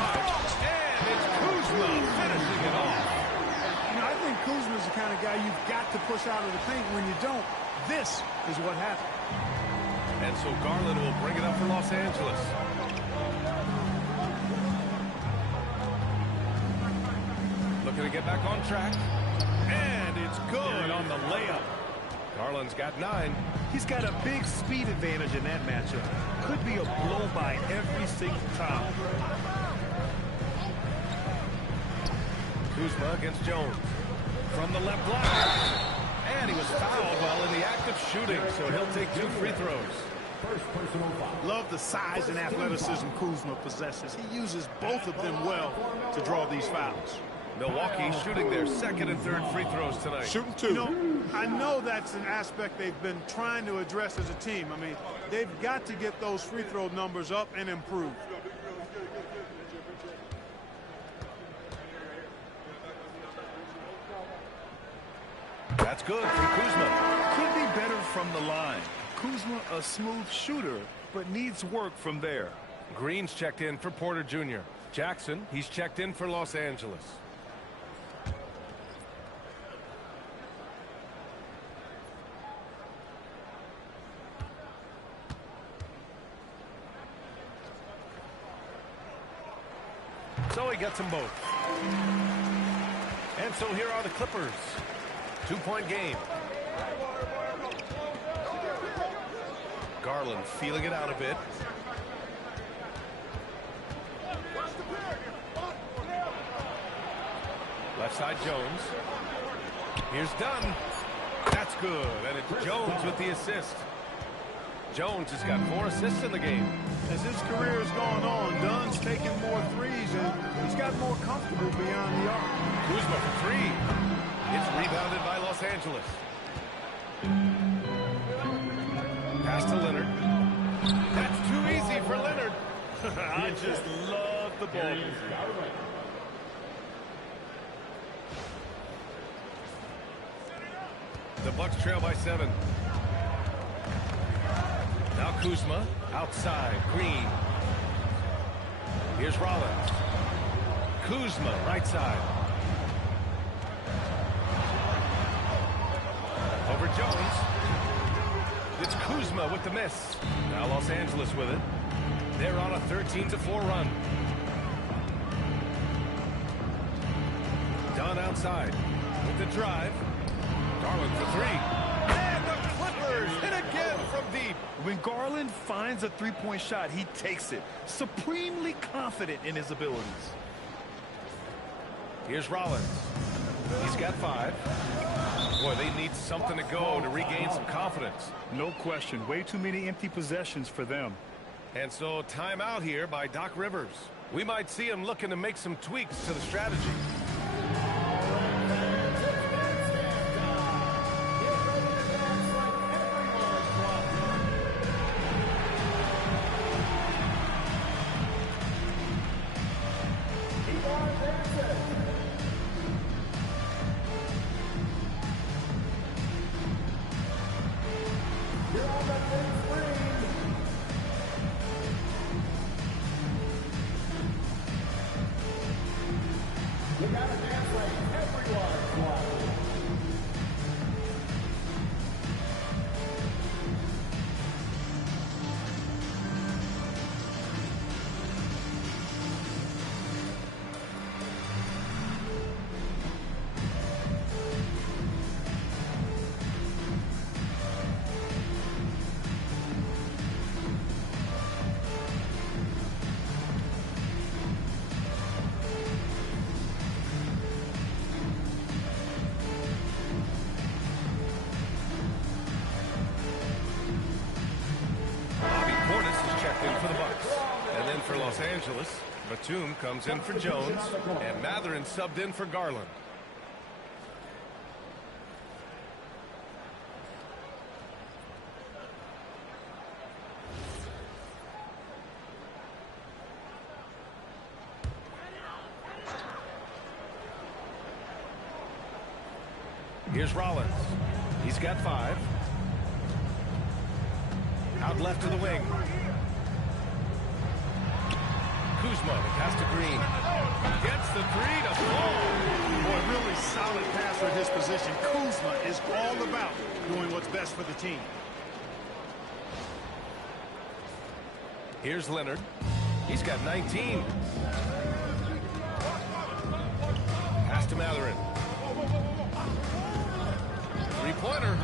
And it's Kuzma finishing it off. You know, I think Kuzma's the kind of guy you've got to push out of the paint. When you don't, this is what happens. And so Garland will bring it up for Los Angeles. Looking to get back on track. And it's good on the layup. Garland's got 9. He's got a big speed advantage in that matchup. Could be a blow-by every single time. Kuzma against Jones. From the left block. And he was fouled while in the act of shooting, so he'll take 2 free throws. Love the size and athleticism Kuzma possesses. He uses both of them well to draw these fouls. Milwaukee shooting their 2nd and 3rd free throws tonight. Shooting 2. You know, I know that's an aspect they've been trying to address as a team. I mean, they've got to get those free throw numbers up and improve. That's good from Kuzma. Could be better from the line. Kuzma, a smooth shooter, but needs work from there. Green's checked in for Porter Jr. Jackson, he's checked in for Los Angeles. So he gets them both. And so here are the Clippers. 2-point game. Garland feeling it out a bit. Left side Jones. Here's Dunn. That's good. And it's Jones with the assist. Jones has got 4 assists in the game. As his career has gone on, Dunn's taking more threes, and he's got more comfortable beyond the arc. Kuzma for 3. It's rebounded by Los Angeles. Pass to Leonard. That's too easy for Leonard. I just love the ball. The Bucks trail by 7. Now Kuzma outside. Green. Here's Rollins. Kuzma right side. Over Jones. It's Kuzma with the miss. Now Los Angeles with it. They're on a 13-4 run. Dunn outside with the drive. Garland for 3. And the Clippers hit again from deep. When Garland finds a three-point shot, he takes it. Supremely confident in his abilities. Here's Rollins. He's got 5. Boy, they need something to go to regain some confidence. No question. Way too many empty possessions for them. And so timeout here by Doc Rivers. We might see him looking to make some tweaks to the strategy. For Los Angeles, Batum comes in for Jones, and Mathurin subbed in for Garland. Here's Rollins. He's got 5. Out left to the wing. Kuzma, the pass to Green. Gets the 3 to fall. Boy, really solid passer at his position. Kuzma is all about doing what's best for the team. Here's Leonard. He's got 19. Pass to Mathurin. 3-pointer.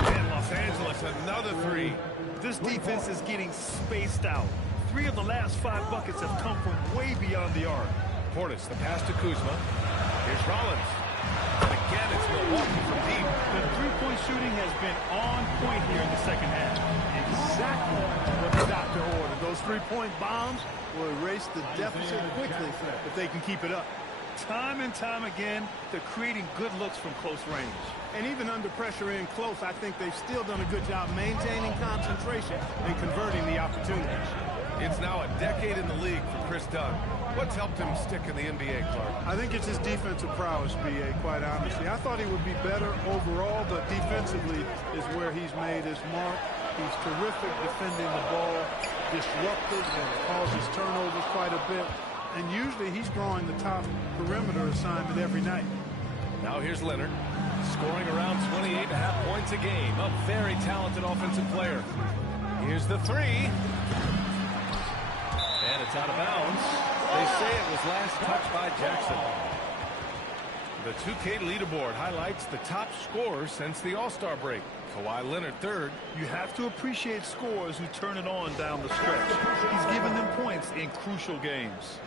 And Los Angeles, another 3. This defense is getting spaced out. 3 of the last 5 buckets have come from way beyond the arc. Portis, the pass to Kuzma. Here's Rollins. And again, it's Milwaukee from deep. The three-point shooting has been on point here in the second half. Exactly what the doctor ordered. Those three-point bombs will erase the deficit quickly if they can keep it up. Time and time again, they're creating good looks from close range. And even under pressure in close, I think they've still done a good job maintaining concentration and converting the opportunities. It's now a decade in the league for Chris Dunn. What's helped him stick in the NBA, Clark? I think it's his defensive prowess, B.A., quite honestly. I thought he would be better overall, but defensively is where he's made his mark. He's terrific defending the ball, disruptive, and causes turnovers quite a bit. And usually he's drawing the top perimeter assignment every night. Now here's Leonard, scoring around 28.5 points a game. A very talented offensive player. Here's the 3. And it's out of bounds. They say it was last touched by Jackson. The 2K leaderboard highlights the top scorers since the All-Star break. Kawhi Leonard third. You have to appreciate scorers who turn it on down the stretch. He's given them points in crucial games.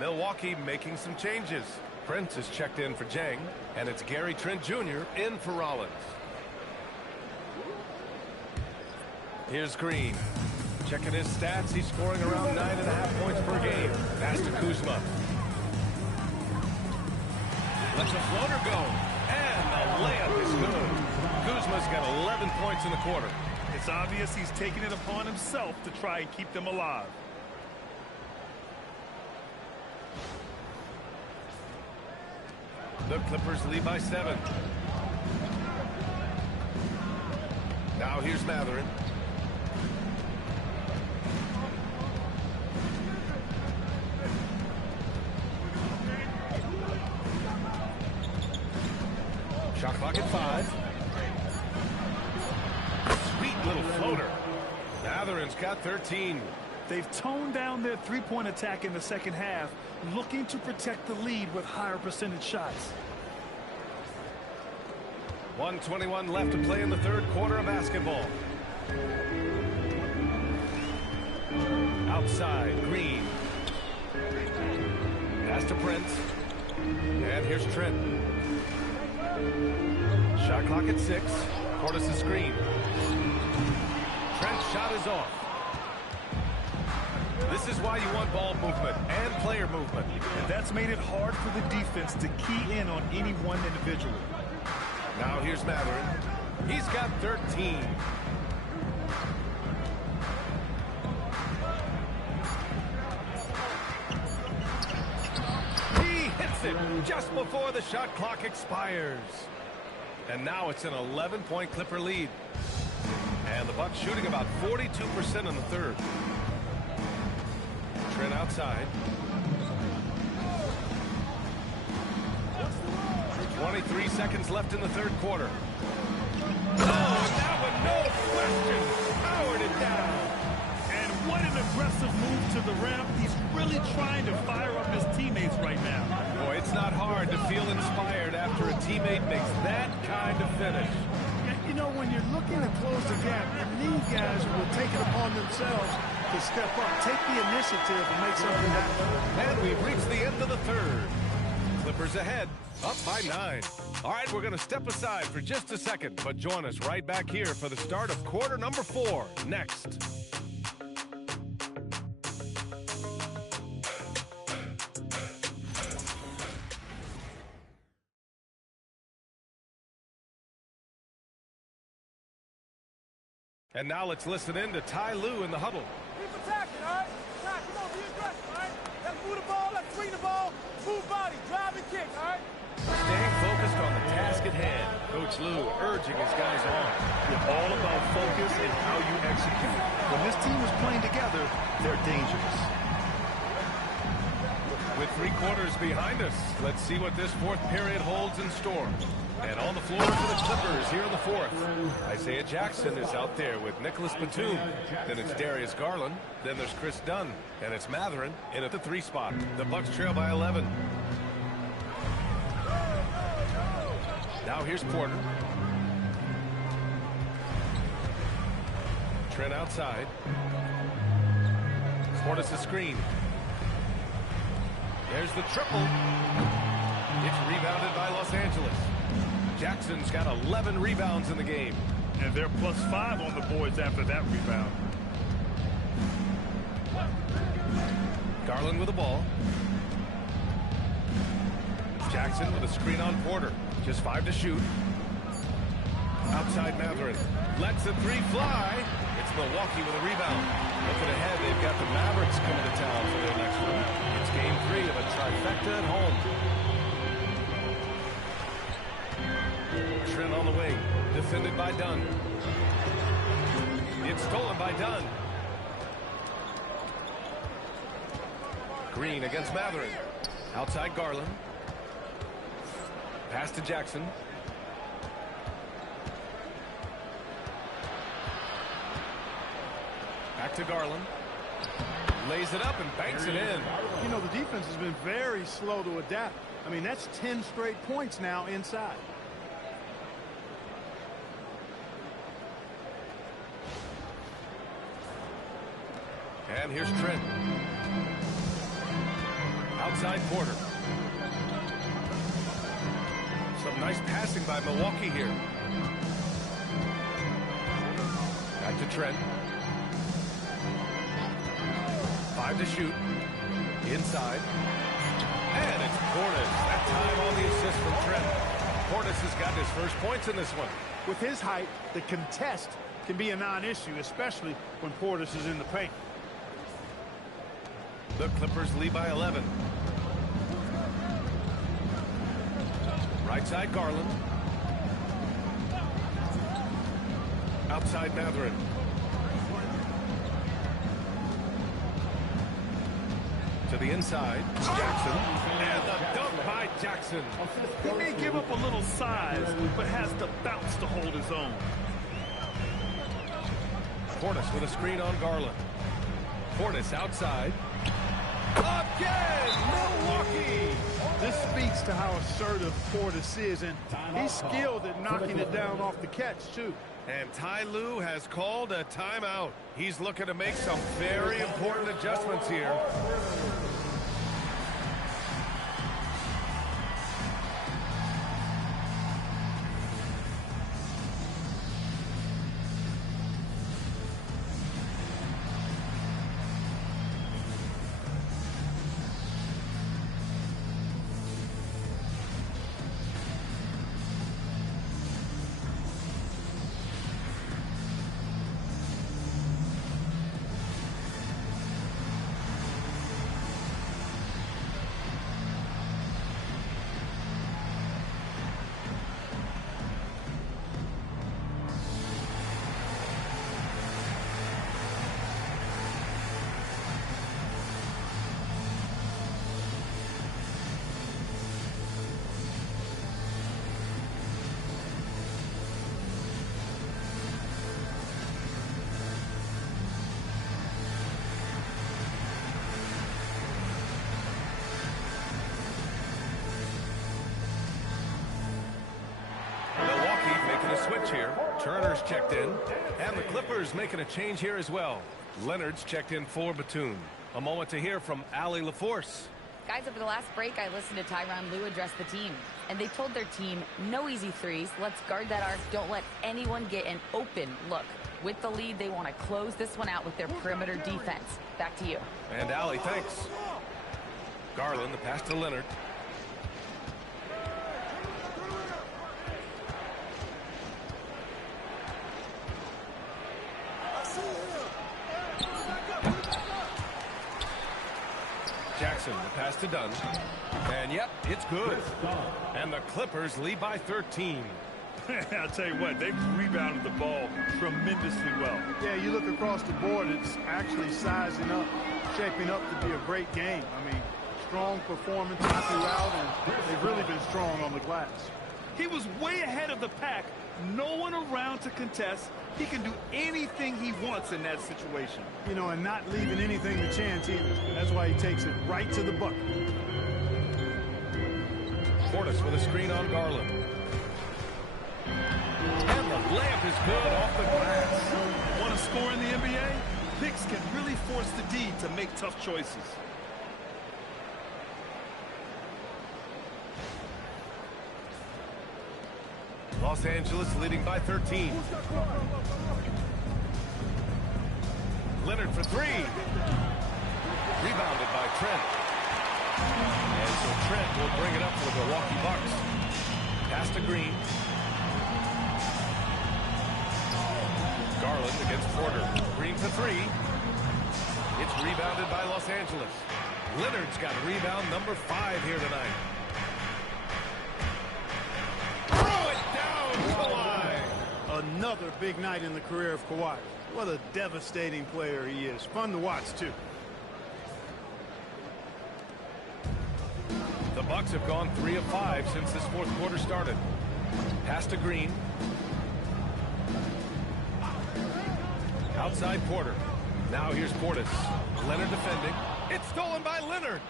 Milwaukee making some changes. Prince is checked in for Jang, and it's Gary Trent Jr. in for Rollins. Here's Green. Checking his stats, he's scoring around 9.5 points per game. Pass to Kuzma. Lets a floater go, and the layup is good. Kuzma's got 11 points in the quarter. It's obvious he's taking it upon himself to try and keep them alive. The Clippers lead by 7. Now here's Matherin. Shot clock at 5. Sweet little floater. Matherin's got 13. They've toned down their three-point attack in the second half, looking to protect the lead with higher percentage shots. 1:21 left to play in the third quarter of basketball. Outside, Green. Pass to Prince. And here's Trent. Shot clock at 6. Portis' screen. Trent's shot is off. This is why you want ball movement and player movement. And that's made it hard for the defense to key in on any one individual. Now here's Matherin. He's got 13. He hits it just before the shot clock expires. And now it's an 11-point Clipper lead. And the Bucks shooting about 42% in the third. Trent outside. 23 seconds left in the third quarter. Oh, that one, no question, powered it down. And what an aggressive move to the rim. He's really trying to fire up his teammates right now. Boy, it's not hard to feel inspired after a teammate makes that kind of finish. You know, when you're looking to close the gap, you need guys who will take it upon themselves to step up, take the initiative, and make something happen. And we've reached the end of the third. Clippers ahead, up by 9. All right, we're going to step aside for just a second, but join us right back here for the start of quarter number 4 next. And now let's listen in to Ty Lue in the huddle. Keep attacking, all right? Now, come on, be aggressive, all right? Let's move the ball, let's swing the ball, move body, drive and kick, all right? Staying focused on the task at hand. Coach Lue urging his guys on. It's all about focus and how you execute. When this team is playing together, they're dangerous. With 3 quarters behind us, let's see what this fourth period holds in store. And on the floor for the Clippers here in the fourth. Isaiah Jackson is out there with Nicholas Batum. Then it's Darius Garland. Then there's Chris Dunn. And it's Matherin in at the 3 spot. The Bucks trail by 11. Now here's Porter. Trent outside. Portis' screen. There's the triple. It's rebounded by Los Angeles. Jackson's got 11 rebounds in the game. And they're +5 on the boards after that rebound. Garland with the ball. Jackson with a screen on Porter. Just 5 to shoot. Outside Matherin. Lets the 3 fly. It's Milwaukee with a rebound. Looking ahead, they've got the Mavericks coming to town for their next round. It's game 3 of a trifecta at home. Trent on the wing. Defended by Dunn. It's stolen by Dunn. Green against Matherin. Outside Garland. Pass to Jackson. Back to Garland. Lays it up and banks it in. You know, the defense has been very slow to adapt. I mean, that's 10 straight points now inside. And here's Trent. Outside Porter. Some nice passing by Milwaukee here. Back to Trent. 5 to shoot. Inside. And it's Portis. That time on the assist from Trent. Portis has got his first points in this one. With his height, the contest can be a non-issue, especially when Portis is in the paint. The Clippers lead by 11. Right side Garland. Outside Mathurin. To the inside, Jackson. And the dunk by Jackson. He may give up a little size, but has the bounce to hold his own. Portis with a screen on Garland. Portis outside. Again, Milwaukee! This speaks to how assertive Portis is, and he's skilled at knocking it down off the catch, too. And Ty Lue has called a timeout. He's looking to make some very important adjustments here. Switch here. Turner's checked in. And the Clippers making a change here as well. Leonard's checked in for Batum. A moment to hear from Allie LaForce. Guys, over the last break, I listened to Tyronn Lue address the team. And they told their team, no easy threes. Let's guard that arc. Don't let anyone get an open look. With the lead, they want to close this one out with their perimeter defense. Back to you. And Allie, thanks. Garland, the pass to Leonard. Jackson, the pass to Dunn. And yep, it's good. And the Clippers lead by 13. I'll tell you what, they've rebounded the ball tremendously well. Yeah, you look across the board, it's actually sizing up, shaping up to be a great game. I mean, strong performance throughout, and they've really been strong on the glass. He was way ahead of the pack. No one around to contest. He can do anything he wants in that situation. You know, and not leaving anything to chance either. That's why he takes it right to the bucket. Portis with a screen on Garland. And the layup is good off the glass. Want to score in the NBA? Picks can really force the D to make tough choices. Los Angeles leading by 13. Leonard for three. Rebounded by Trent. And so Trent will bring it up for the Milwaukee Bucks. Pass to Green. Garland against Porter. Green for three. It's rebounded by Los Angeles. Leonard's got rebound number 5 here tonight. Another big night in the career of Kawhi. What a devastating player he is. Fun to watch, too. The Bucks have gone 3 of 5 since this fourth quarter started. Pass to Green. Outside Porter. Now here's Portis. Leonard defending. It's stolen by Leonard.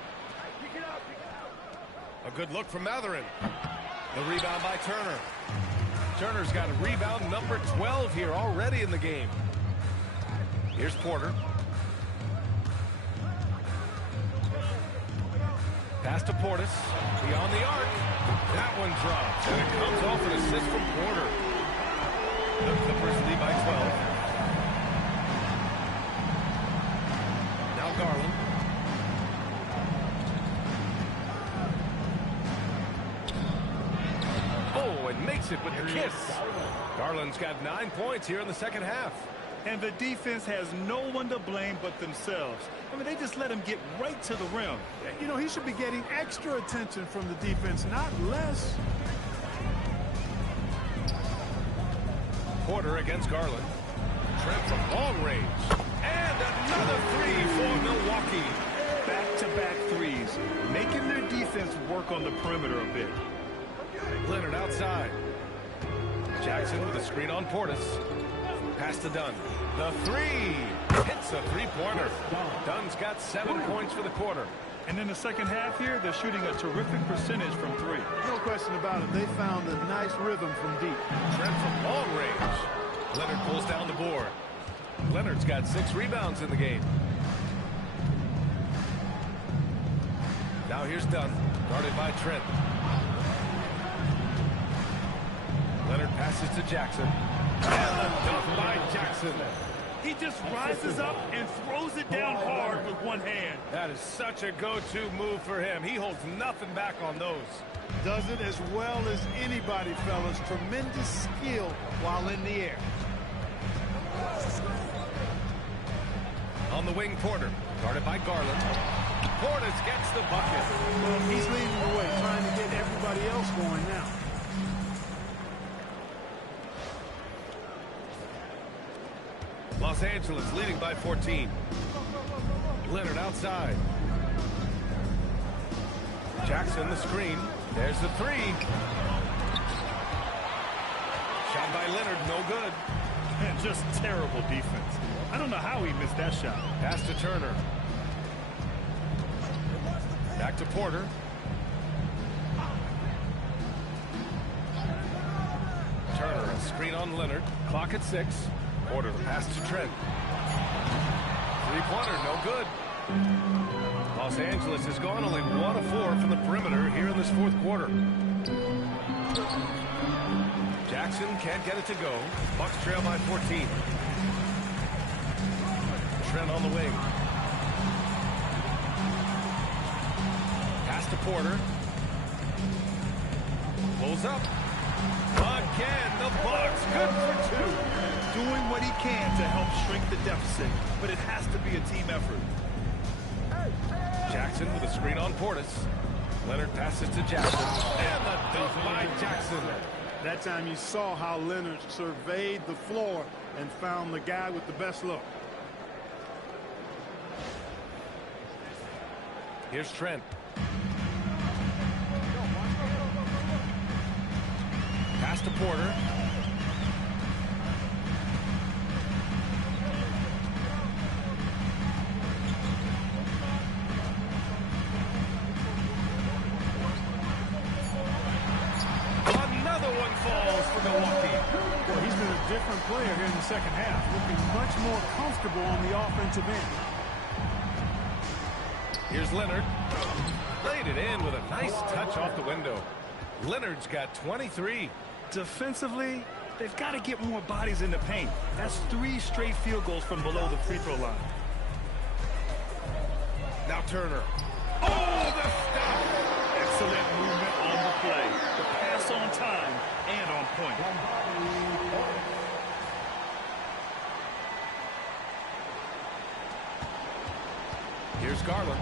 A good look from Matherin. The rebound by Turner. Turner's got a rebound number 12 here already in the game. Here's Porter. Pass to Portis. Beyond the arc. That one drops. And it comes off an assist from Porter. The Clippers lead by 12. Now Garland. Oh, and makes it with the kiss. Garland's got 9 points here in the second half. And the defense has no one to blame but themselves. I mean, they just let him get right to the rim. You know, he should be getting extra attention from the defense, not less. Porter against Garland. Trent from long range. And another three for Milwaukee. Back-to-back threes, making their defense work on the perimeter a bit. Leonard outside. Jackson with a screen on Portis. Pass to Dunn. The three. Hits a three-pointer. Dunn's got 7 points for the quarter. And in the second half here, they're shooting a terrific percentage from three. No question about it. They found a nice rhythm from deep. Trent from long range. Leonard pulls down the board. Leonard's got 6 rebounds in the game. Now here's Dunn, guarded by Trent. Leonard passes to Jackson. And the dunk by Jackson. He just rises up and throws it down hard with one hand. That is such a go-to move for him. He holds nothing back on those. Does it as well as anybody, fellas. Tremendous skill while in the air. On the wing, Porter, guarded by Garland. Portis gets the bucket. Well, he's leading the way, trying to get everybody else going now. Los Angeles leading by 14. Leonard outside. Jackson the screen. There's the three. Shot by Leonard, no good. Man, just terrible defense. I don't know how he missed that shot. Pass to Turner. Back to Porter. Turner, a screen on Leonard. Clock at 6. Porter, the pass to Trent. Three-pointer, no good. Los Angeles has gone only 1 of 4 from the perimeter here in this fourth quarter. Jackson can't get it to go. Bucks trail by 14. Trent on the wing. Pass to Porter. Pulls up. Again, the Bucks good for 2. Doing what he can to help shrink the deficit, but it has to be a team effort. Jackson with a screen on Portis. Leonard passes to Jackson. And the dunk by Jackson. That time you saw how Leonard surveyed the floor and found the guy with the best look. Here's Trent. Pass to Porter. Another one falls for Milwaukee. Well, he's been a different player here in the second half, looking much more comfortable on the offensive end. Here's Leonard. Laid it in with a nice touch off the window. Leonard's got 23. Defensively, they've got to get more bodies in the paint. That's 3 straight field goals from below the free throw line. Now Turner. Oh, the stop! Excellent movement on the play. The pass on time and on point. Here's Garland.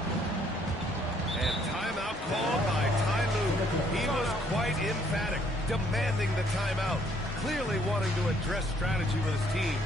And timeout called by Ty Lue. He was quite emphatic, demanding the timeout, clearly wanting to address strategy with his team.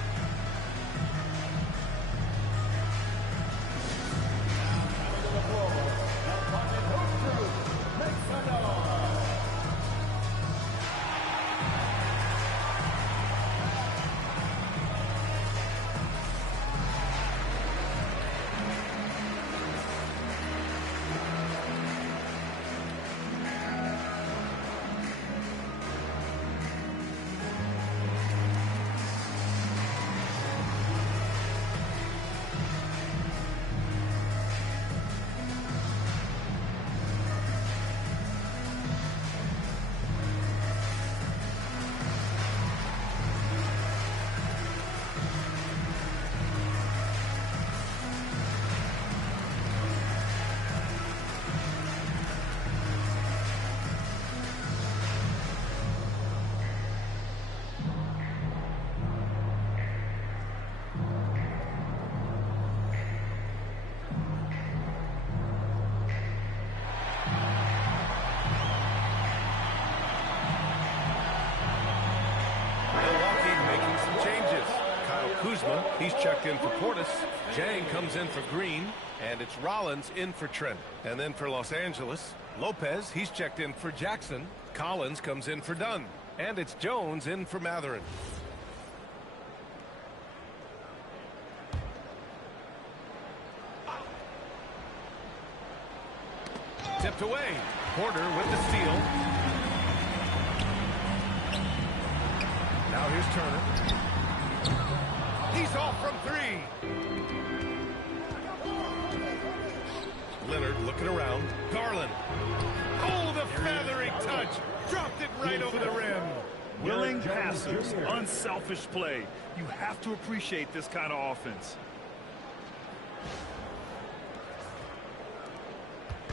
Kuzma, he's checked in for Portis. Jang comes in for Green. And it's Rollins in for Trent. And then for Los Angeles, Lopez, he's checked in for Jackson. Collins comes in for Dunn. And it's Jones in for Matherin. Tipped away. Porter with the steal. Now here's Turner. He's off from three. Leonard looking around. Garland. Oh, the feathering touch. Dropped it right over the rim. Willing passers, unselfish play. You have to appreciate this kind of offense.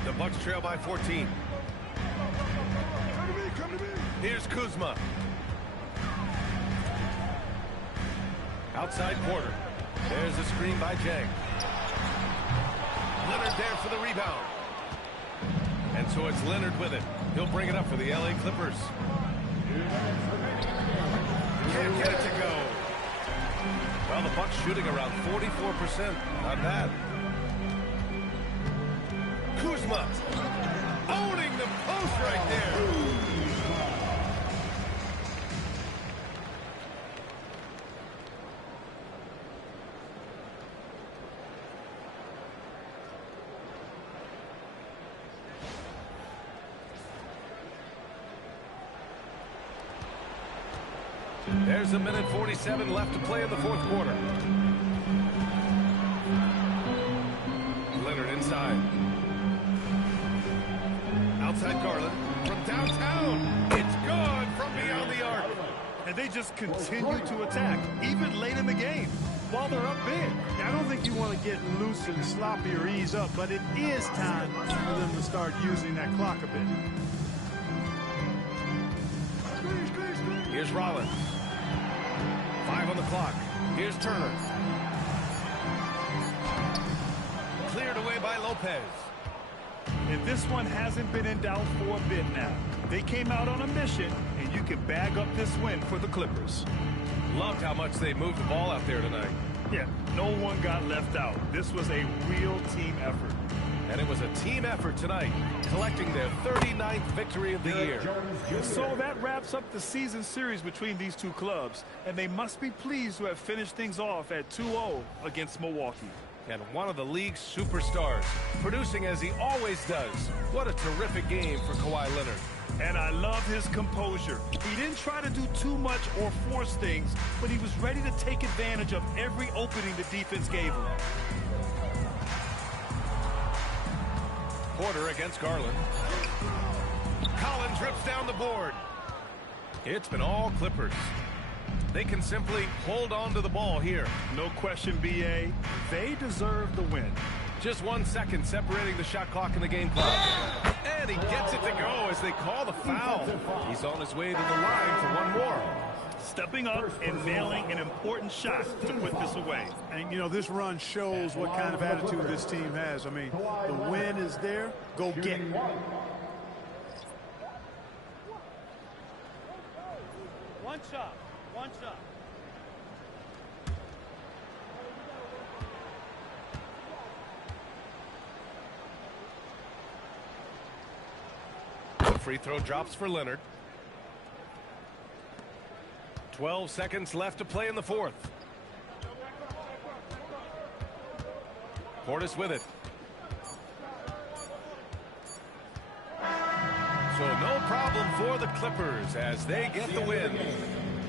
The Bucks trail by 14. Come to me. Here's Kuzma. Outside Porter. There's a screen by Jang. Leonard there for the rebound. And so it's Leonard with it. He'll bring it up for the LA Clippers. Can't get it to go. Well, the Bucks shooting around 44%. Not bad. Kuzma owning the post right there. There's a minute 47 left to play in the fourth quarter. Leonard inside. Outside Garland. From downtown. It's gone from beyond the arc. And they just continue to attack, even late in the game, while they're up big. I don't think you want to get loose and sloppy or ease up, but it is time for them to start using that clock a bit. Here's Rollins. 5 on the clock. Here's Turner. Cleared away by Lopez. And this one hasn't been in doubt for a bit now. They came out on a mission, and you can bag up this win for the Clippers. Loved how much they moved the ball out there tonight. Yeah, no one got left out. This was a real team effort. And it was a team effort tonight, collecting their 39th victory of the year. So that wraps up the season series between these two clubs, and they must be pleased to have finished things off at 2-0 against Milwaukee. And one of the league's superstars, producing as he always does. What a terrific game for Kawhi Leonard. And I love his composure. He didn't try to do too much or force things, but he was ready to take advantage of every opening the defense gave him. Porter against Garland. Collins rips down the board. It's been all Clippers. They can simply hold on to the ball here. No question, B.A. They deserve the win. Just 1 second separating the shot clock and the game clock. And he gets it to go as they call the foul. He's on his way to the line for one more. Stepping up and nailing an important shot to put this away. And, you know, this run shows what kind of attitude this team has. I mean, the win is there. Go get it. One shot. One shot. The free throw drops for Leonard. 12 seconds left to play in the fourth. Portis with it. So no problem for the Clippers as they get the win.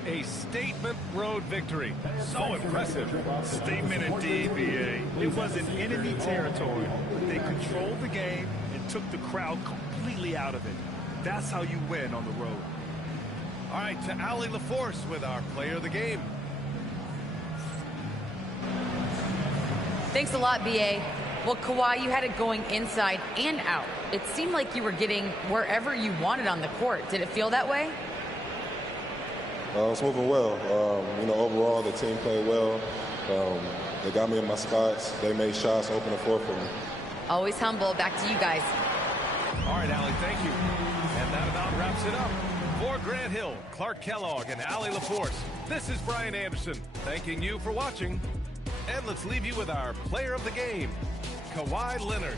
A statement road victory. So impressive. Statement indeed, B.A. It wasn't enemy territory. They controlled the game and took the crowd completely out of it. That's how you win on the road. All right, to Allie LaForce with our player of the game. Thanks a lot, B.A. Well, Kawhi, you had it going inside and out. It seemed like you were getting wherever you wanted on the court. Did it feel that way? It's moving well. You know, overall, the team played well. They got me in my spots. They made shots, open the floor for me. Always humble. Back to you guys. All right, Allie, thank you. And that about wraps it up. For Grant Hill, Clark Kellogg, and Allie LaForce, this is Brian Anderson, thanking you for watching. And let's leave you with our player of the game, Kawhi Leonard.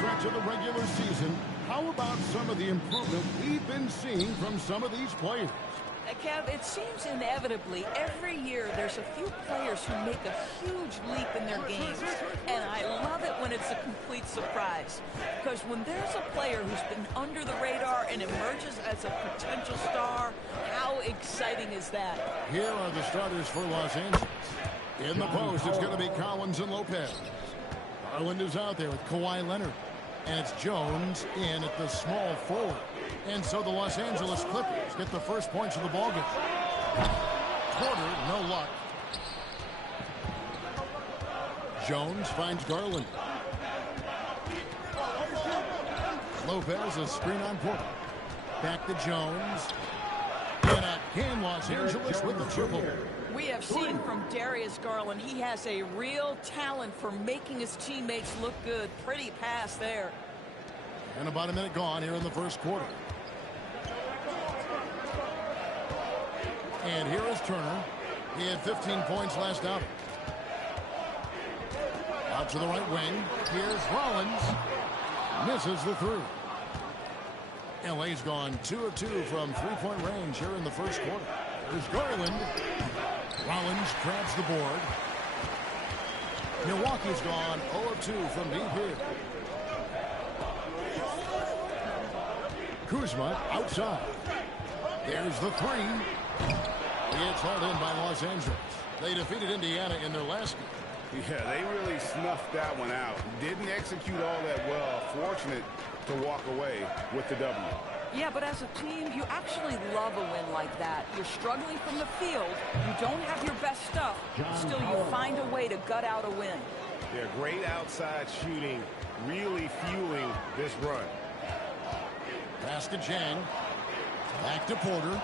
stretch of the regular season, how about some of the improvement we've been seeing from some of these players? Kev, it seems inevitably every year there's a few players who make a huge leap in their games. And I love it when it's a complete surprise. Because when there's a player who's been under the radar and emerges as a potential star, how exciting is that? Here are the starters for Los Angeles. In the post, it's going to be Collins and Lopez. Garland is out there with Kawhi Leonard. And it's Jones in at the small forward. And so the Los Angeles Clippers get the first points of the ballgame. Porter, no luck. Jones finds Garland. Lopez, a screen on Porter. Back to Jones. And again, Los Angeles with the triple. We have seen from Darius Garland, he has a real talent for making his teammates look good. Pretty pass there. And about a minute gone here in the first quarter. And here is Turner. He had 15 points last outing. Out to the right wing. Here's Rollins. Misses the three. LA's gone 2 of 2 from three-point range here in the first quarter. There's Garland. Rollins grabs the board. Milwaukee's gone 0 of 2 from deep here. Kuzma outside. There's the three. It's hauled in by Los Angeles. They defeated Indiana in their last game. Yeah, they really snuffed that one out. Didn't execute all that well. Fortunate to walk away with the W. Yeah, but as a team, you actually love a win like that. You're struggling from the field. You don't have your best stuff. Still, you find a way to gut out a win. Yeah, great outside shooting, really fueling this run. Pass to Chang. Back to Porter.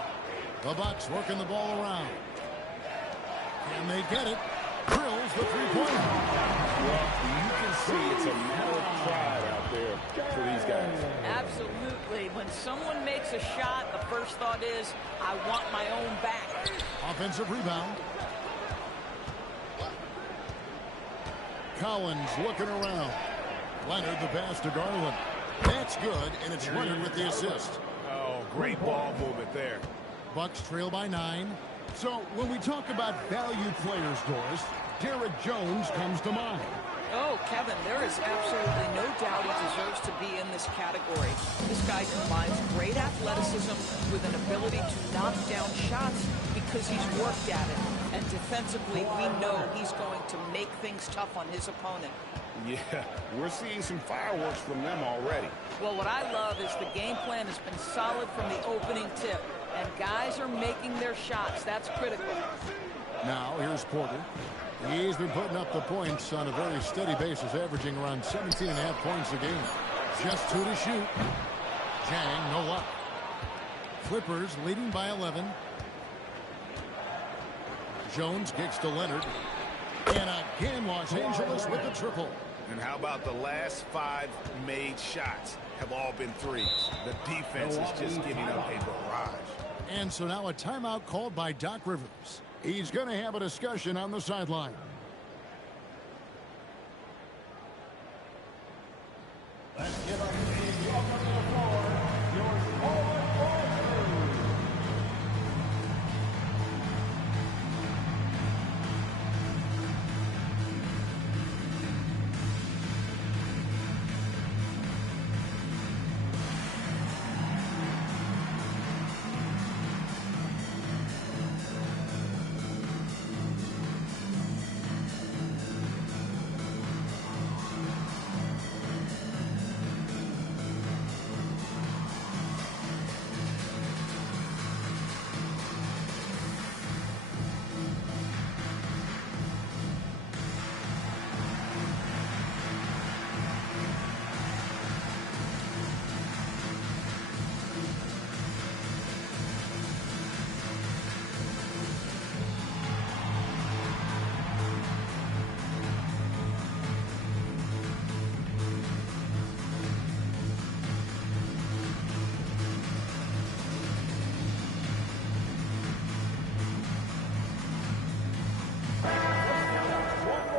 The Bucks working the ball around. Can they get it? Drills the three-pointer. Well, you can see it's a matter of pride out there for these guys. Absolutely. When someone makes a shot, the first thought is, I want my own back. Offensive rebound. Collins looking around. Leonard the pass to Garland. That's good, and it's Leonard with the assist. Oh, great ball movement there. Bucks trail by 9. So when we talk about value players, Doris, Derek Jones comes to mind. Oh, Kevin, there is absolutely no doubt he deserves to be in this category. This guy combines great athleticism with an ability to knock down shots because he's worked at it. And defensively, we know he's going to make things tough on his opponent. Yeah, we're seeing some fireworks from them already. Well, what I love is the game plan has been solid from the opening tip. And guys are making their shots. That's critical. Now, here's Porter. He's been putting up the points on a very steady basis, averaging around 17.5 points a game. Just 2 to shoot. Chang, no luck. Clippers leading by 11. Jones kicks to Leonard. And again, Los Angeles with the triple. And how about the last 5 made shots have all been threes? The defense is just giving up a barrage. And so now a timeout called by Doc Rivers. He's going to have a discussion on the sideline. Let's give our team welcome to the floor, your forward warriors.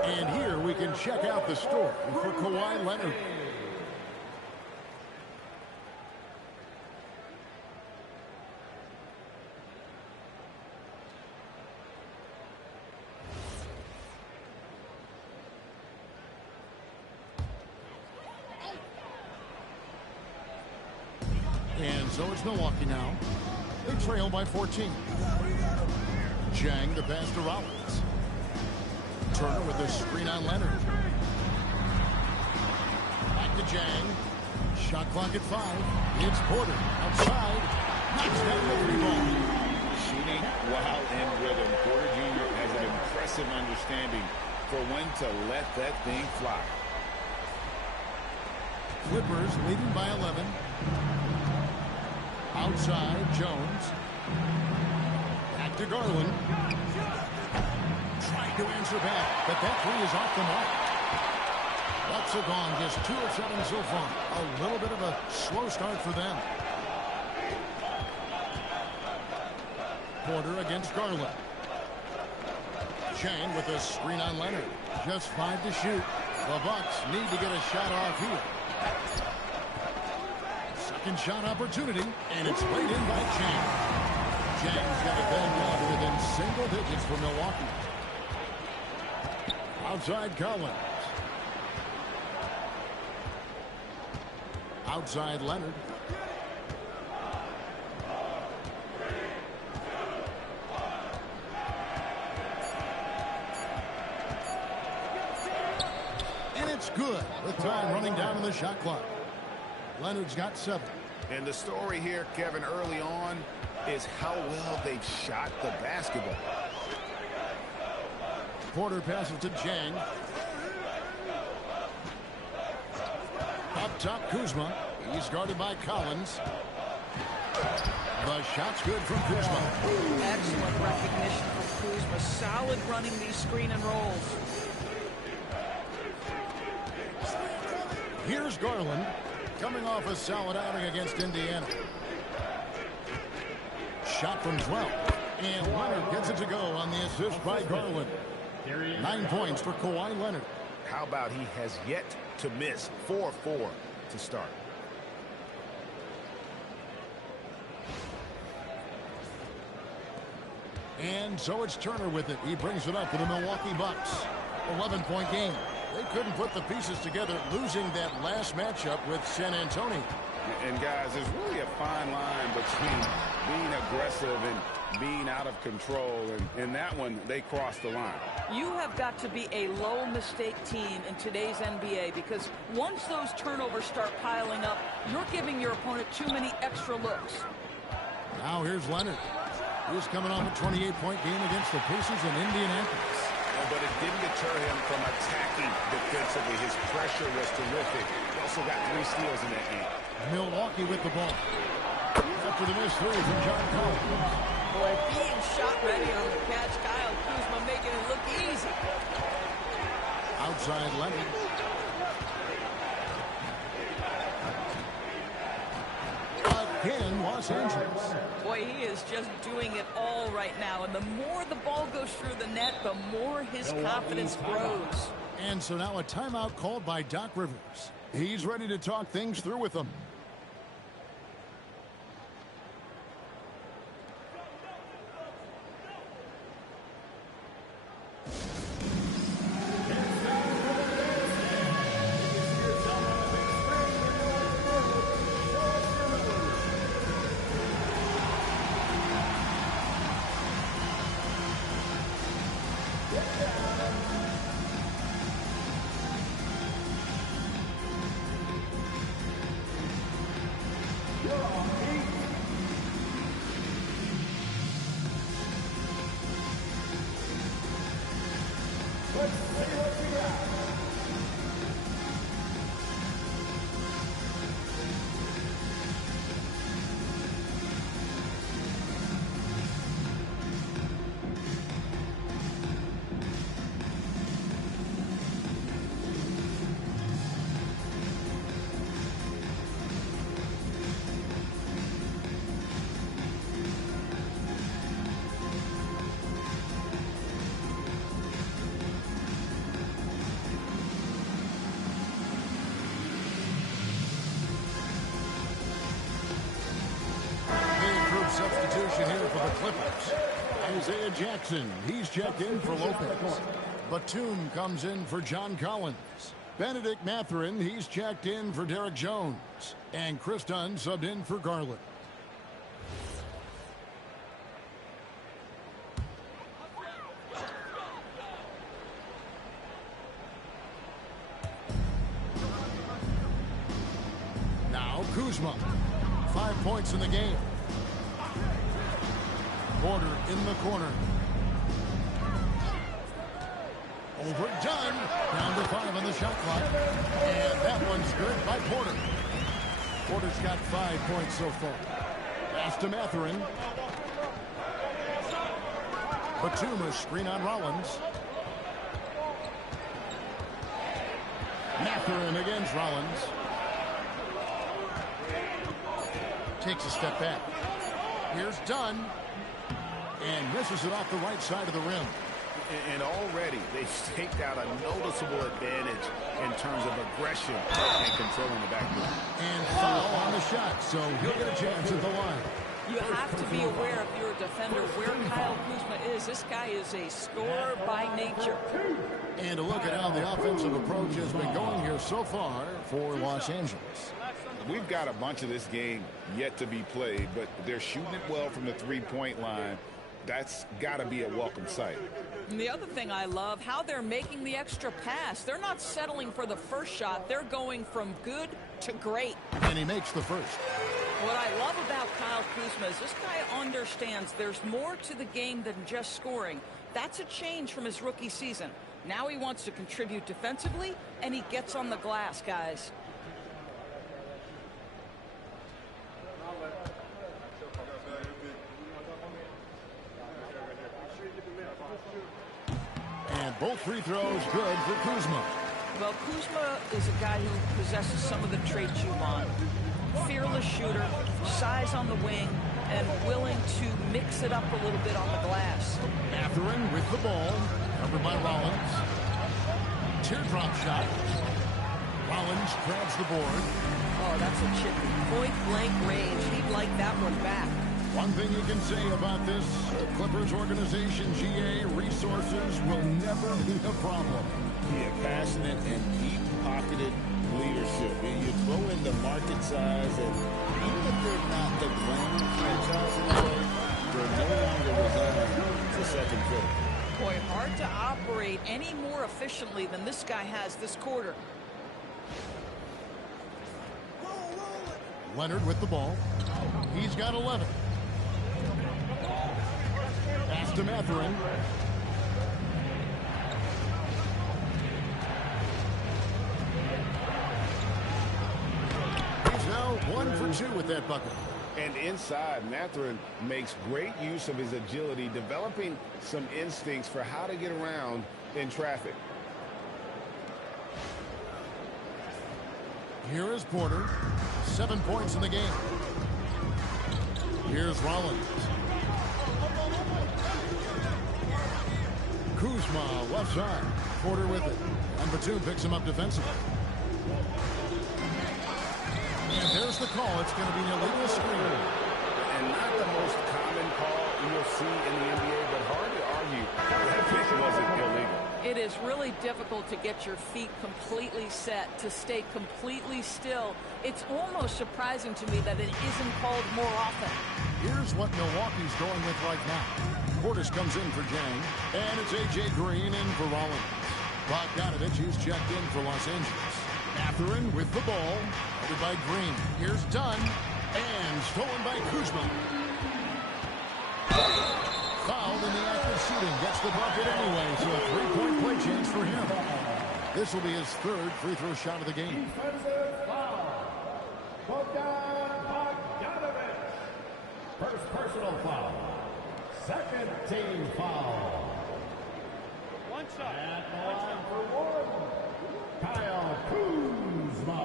And here we can check out the story for Kawhi Leonard. So it's Milwaukee now. They trail by 14. Chang the pass to Rollins. Turner with a screen on Leonard. Back to Chang. Shot clock at 5. It's Porter outside. Knocks down the 3-ball. Shooting while in rhythm. Porter Jr. has an impressive understanding for when to let that thing fly. Clippers leading by 11. Outside, Jones. Back to Garland. Trying to answer back, but that three is off the mark. Bucks are gone, just 2 of 7 so far. A little bit of a slow start for them. Porter against Garland. Chang with a screen on Leonard. Just 5 to shoot. The Bucks need to get a shot off here. Second shot opportunity, and it's laid in by Chang. Chang's got it down within single digits for Milwaukee. Outside Collins. Outside Leonard. And it's good with time running down on the shot clock. Leonard's got 7. And the story here, Kevin, early on is how well they've shot the basketball. Porter passes to Chang. Up top, Kuzma. He's guarded by Collins. The shot's good from Kuzma. Excellent recognition from Kuzma. Solid running these screen and rolls. Here's Garland, coming off a solid outing against Indiana. Shot from 12. And Leonard gets it to go on the assist by Garland. 9 points for Kawhi Leonard. How about he has yet to miss? 4-4 to start. And so it's Turner with it. He brings it up for the Milwaukee Bucks. 11-point game. They couldn't put the pieces together, losing that last matchup with San Antonio. And guys, there's really a fine line between being aggressive and being out of control. And in that one, they crossed the line. You have got to be a low mistake team in today's NBA, because once those turnovers start piling up, you're giving your opponent too many extra looks. Now here's Leonard. He's coming off a 28-point game against the Pacers in Indianapolis. But it didn't deter him from attacking defensively. His pressure was terrific. He also got 3 steals in that game. Milwaukee with the ball. After the missed 3 from John Collins. Boy, being shot ready on the catch. Kyle Kuzma making it look easy. Outside Leonard. Again, Los Angeles. Boy, he is just doing it all right now. And the more the ball goes through the net, the more his confidence grows. And so now a timeout called by Doc Rivers. He's ready to talk things through with them. Substitution here for the Clippers. Isaiah Jackson, he's checked in for Lopez. Batum comes in for John Collins. Benedict Mathurin, he's checked in for Derek Jones. And Chris Dunn subbed in for Garland. Kuzma. 5 points in the game. Porter in the corner. Overdone. Down to 5 on the shot clock. And that one's good by Porter. Porter's got 5 points so far. Pass to Mathurin. Batum, a screen on Rollins. Mathurin against Rollins. Takes a step back. Here's Dunn. And misses it off the right side of the rim. And already they've staked out a noticeable advantage in terms of aggression and controlling the backboard. And foul on the shot, so he'll get a chance at the line. You have to be aware if you're a defender where Kyle Kuzma is. This guy is a scorer by nature. And a look at how the offensive approach has been going here so far for Los Angeles. We've got a bunch of this game yet to be played, but they're shooting it well from the three-point line. That's got to be a welcome sight. And the other thing I love, how they're making the extra pass. They're not settling for the first shot. They're going from good to great. And he makes the first. What I love about Kyle Kuzma is this guy understands there's more to the game than just scoring. That's a change from his rookie season. Now he wants to contribute defensively, and he gets on the glass, guys. And both free throws good for Kuzma. Well, Kuzma is a guy who possesses some of the traits you want. Fearless shooter, size on the wing, and willing to mix it up a little bit on the glass. Mathurin with the ball, covered by Rollins. Teardrop shot. Rollins grabs the board. Oh, that's a chippy. Point-blank range. He'd like that one back. One thing you can say about this Clippers organization, GA, resources will never be a problem. Yeah, passionate and deep-pocketed leadership. You throw in the market size, and even if they're not the glamour franchise in a way, they're no longer resigned to second fiddle. Boy, hard to operate any more efficiently than this guy has this quarter. Leonard with the ball. He's got 11. Pass to Mathurin. He's now 1 for 2 with that bucket. And inside, Mathurin makes great use of his agility, developing some instincts for how to get around in traffic. Here is Porter. 7 points in the game. Here's Rollins. Kuzma, left side. Porter with it. And Batum picks him up defensively. And there's the call. It's going to be an illegal screen. And not the most common call you'll see in the NBA, but hard to argue that pick wasn't illegal. It is really difficult to get your feet completely set, to stay completely still. It's almost surprising to me that it isn't called more often. Here's what Milwaukee's going with right now. Portis comes in for Jang, and it's A.J. Green in for Rollins. Bogdanovich is checked in for Los Angeles. Mathurin with the ball, headed by Green. Here's Dunn, and stolen by Kuzma. Fouled in the act of shooting, gets the bucket anyway, so a three-point play chance for him. This will be his third free throw shot of the game. First personal foul. Second team foul. One shot. At the line for one, Kyle Kuzma.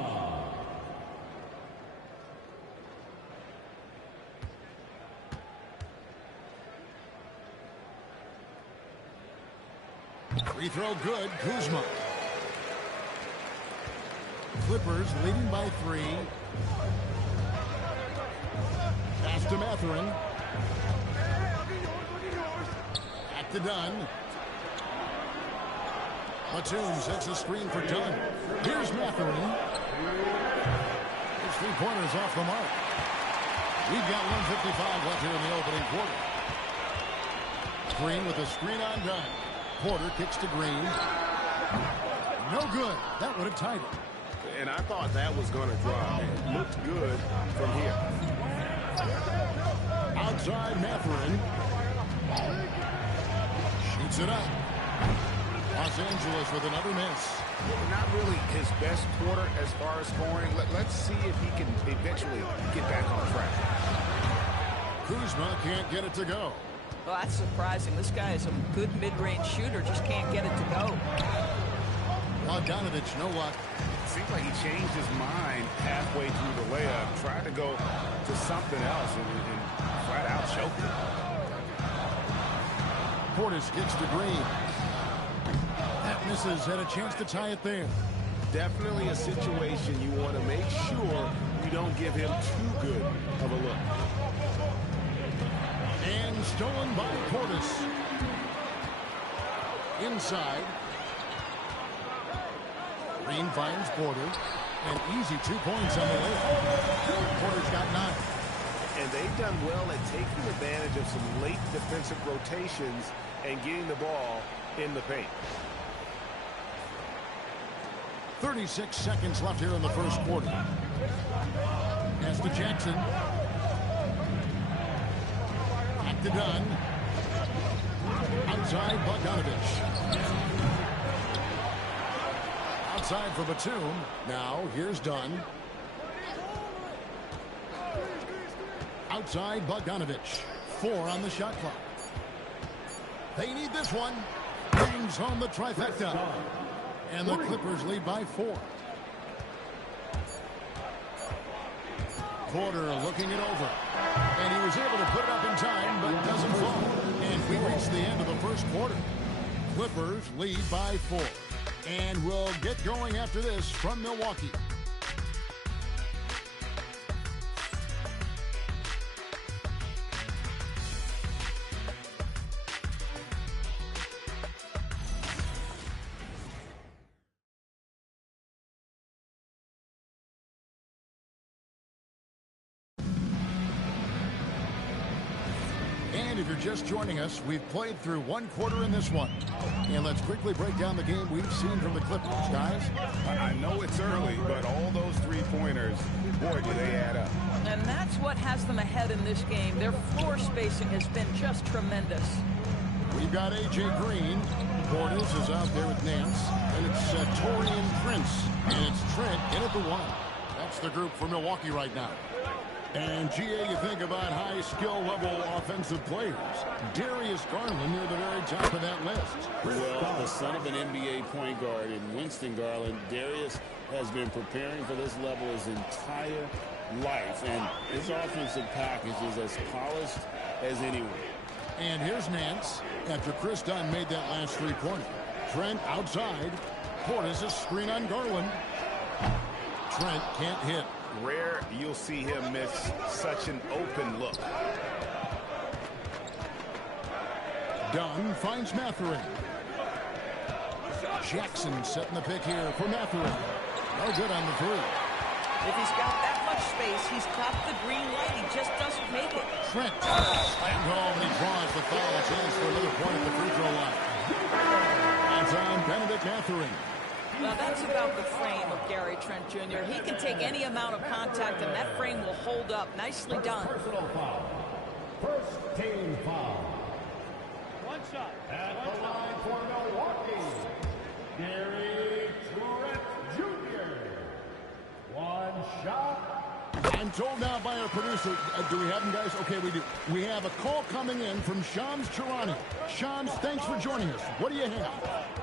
Free throw good, Kuzma. Clippers leading by 3. Pass to Mathurin. Back to Dunn. Batum sets a screen for Dunn. Here's Mathurin. His three-pointer's off the mark. We've got 1:55 left here in the opening quarter. Green with a screen on Dunn. Porter kicks to Green. No good. That would have tied it. And I thought that was going to drop. It looked good from here. Outside Matherin. Shoots it up. Los Angeles with another miss. Not really his best quarter as far as scoring. Let's see if he can eventually get back on track. Kuzma can't get it to go. Well, that's surprising. This guy is a good mid-range shooter, just can't get it to go. Bogdanovich, no luck. Seems like he changed his mind halfway through the layup, tried to go to something else, and flat out choked it. Portis gets to Green. That misses, had a chance to tie it there. Definitely a situation you want to make sure you don't give him too good of a look. And stolen by Portis. Inside. Green finds Porter. An easy 2 points on the layup. Porter's got 9. And they've done well at taking advantage of some late defensive rotations and getting the ball in the paint. 36 seconds left here in the first quarter. Pass to Jackson. Back to Dunn. Outside Bogdanovich. Outside for Batum. Now here's Dunn. Outside Bogdanovich. 4 on the shot clock. They need this one. Brings home the trifecta. And the Clippers lead by 4. Porter looking it over. And he was able to put it up in time, but doesn't fall. And we reach the end of the first quarter. Clippers lead by 4. And we'll get going after this from Milwaukee. And if you're just joining us, we've played through 1 quarter in this one. And let's quickly break down the game we've seen from the Clippers, guys. I know it's early, but all those three-pointers, boy, do they add up. And that's what has them ahead in this game. Their floor spacing has been just tremendous. We've got A.J. Green. Portis is out there with Nance. And it's Torian Prince. And it's Trent in at the 1. That's the group for Milwaukee right now. And, G.A., you think about high skill level offensive players. Darius Garland near the very top of that list. Well, the son of an NBA point guard in Winston Garland, Darius has been preparing for this level his entire life. And his offensive package is as polished as anyone. And here's Nance after Chris Dunn made that last three-pointer. Trent outside. Portis a screen on Garland. Trent can't hit. Rare you'll see him miss such an open look. Dunn finds Matherin. Jackson setting the pick here for Matherin. No good on the three. If he's got that much space, he's got the green light. He just doesn't make it. Trent slammed home, and he draws the foul. A chance for another point at the free throw line. That's on Benedict Matherin. Well, that's about the frame of Gary Trent Jr. He can take any amount of contact, and that frame will hold up. Nicely done. First team foul. One shot. At the line for Milwaukee, Gary Trent Jr. One shot. I'm told now by our producer, do we have him, guys? Okay, we do. We have a call coming in from Shams Charania. Shams, thanks for joining us. What do you have?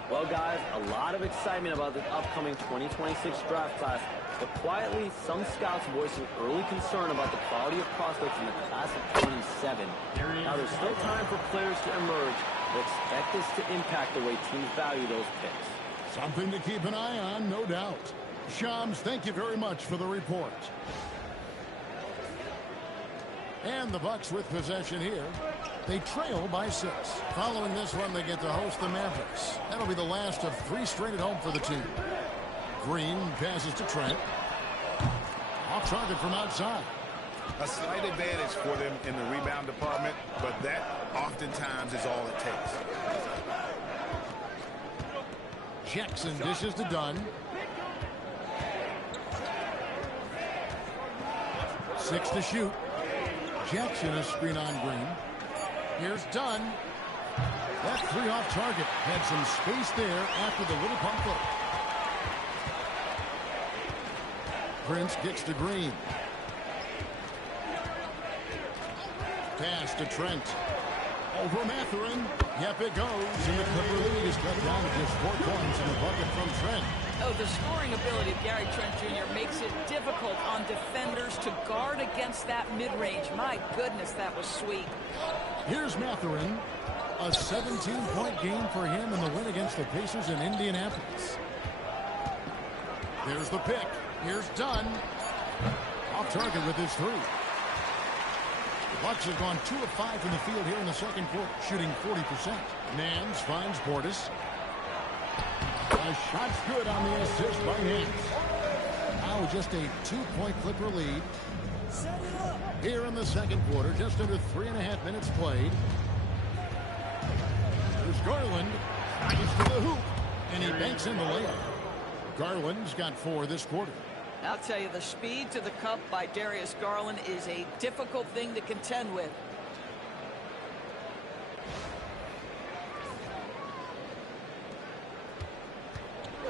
Well, guys, a lot of excitement about this upcoming 2026 draft class, but quietly, some scouts voicing early concern about the quality of prospects in the class of 27. Now, there's still time for players to emerge, but expect this to impact the way teams value those picks. Something to keep an eye on, no doubt. Shams, thank you very much for the report. And the Bucks with possession here. They trail by 6. Following this one, they get to host the Mavericks. That'll be the last of 3 straight at home for the team. Green passes to Trent. Off target from outside. A slight advantage for them in the rebound department, but that oftentimes is all it takes. Jackson dishes to Dunn. 6 to shoot. Jackson a screen on Green. Here's Dunn. That 3 off target. Had some space there after the little pump fake. Prince gets to Green. Pass to Trent. Over Mathurin. Yep, it goes. And the Clipper lead is cut down to just 4 points in the bucket from Trent. Oh, the scoring ability of Gary Trent Jr. makes it difficult on defenders to guard against that mid-range. My goodness, that was sweet. Here's Mathurin. A 17-point game for him in the win against the Pacers in Indianapolis. There's the pick. Here's Dunn. Off target with his 3. Bucks have gone 2 of 5 from the field here in the second quarter, shooting 40%. Nance finds Portis. A shot's good on the assist by Nance. Now just a 2-point Clipper lead. Here in the second quarter, just under 3.5 minutes played. There's Garland. Gets to the hoop, and he banks in the layup. Garland's got 4 this quarter. I'll tell you, the speed to the cup by Darius Garland is a difficult thing to contend with.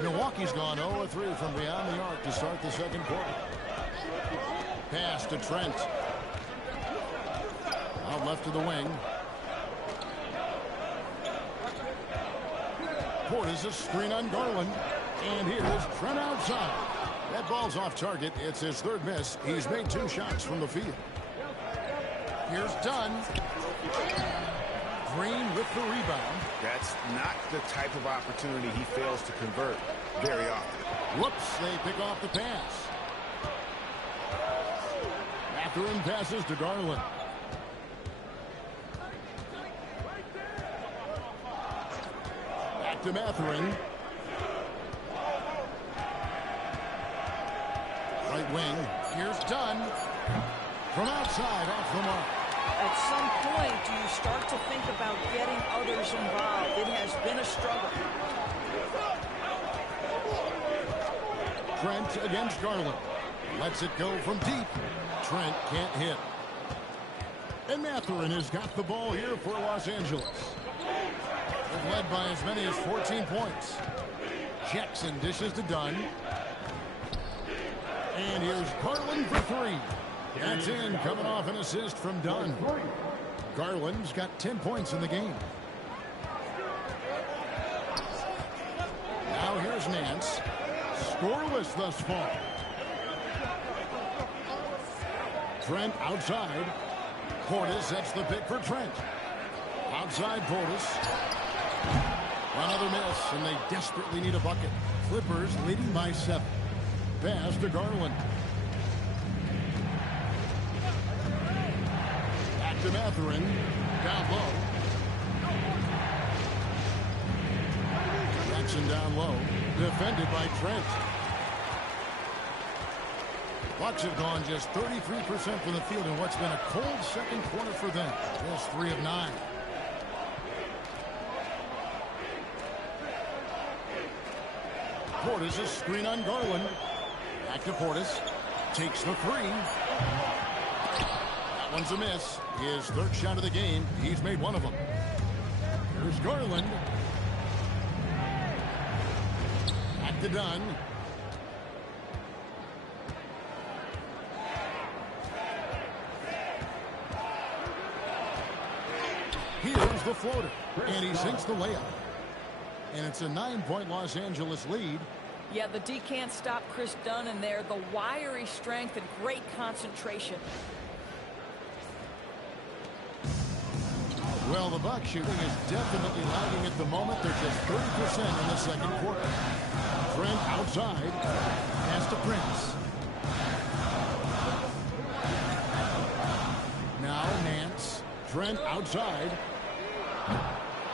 Milwaukee's gone 0-3 from beyond the arc to start the second quarter. Pass to Trent. Out left to the wing. Portis a screen on Garland. And here's Trent outside. That ball's off target. It's his 3rd miss. He's made 2 shots from the field. Here's Dunn. Green with the rebound. That's not the type of opportunity he fails to convert very often. Whoops, they pick off the pass. Mathurin passes to Garland. Back to Mathurin. Right wing. Here's Dunn. From outside, off the mark. At some point, do you start to think about getting others involved? It has been a struggle. Trent against Garland. Lets it go from deep. Trent can't hit. And Mathurin has got the ball here for Los Angeles. They've led by as many as 14 points. Jackson dishes to Dunn. And here's Garland for 3. That's in, coming off an assist from Dunn. Garland's got 10 points in the game. Now here's Nance. Scoreless thus far. Trent outside. Portis sets the pick for Trent. Outside Portis. Another miss, and they desperately need a bucket. Clippers leading by 7. Pass to Garland. Back to Mathurin. Down low. Jackson down low. Defended by Trent. Bucks have gone just 33% from the field in what's been a cold second quarter for them. Just 3 of 9. Portis a screen on Garland. Back to Portis. Takes the 3. That one's a miss. His 3rd shot of the game. He's made 1 of them. Here's Garland. Back to Dunn. Here's the floater. And he sinks the layup. And it's a 9-point Los Angeles lead. Yeah, the D can't stop Chris Dunn in there. The wiry strength and great concentration. Well, the Bucks shooting is definitely lagging at the moment. They're just 30% in the second quarter. Trent outside. Pass to Prince. Now Nance. Trent outside.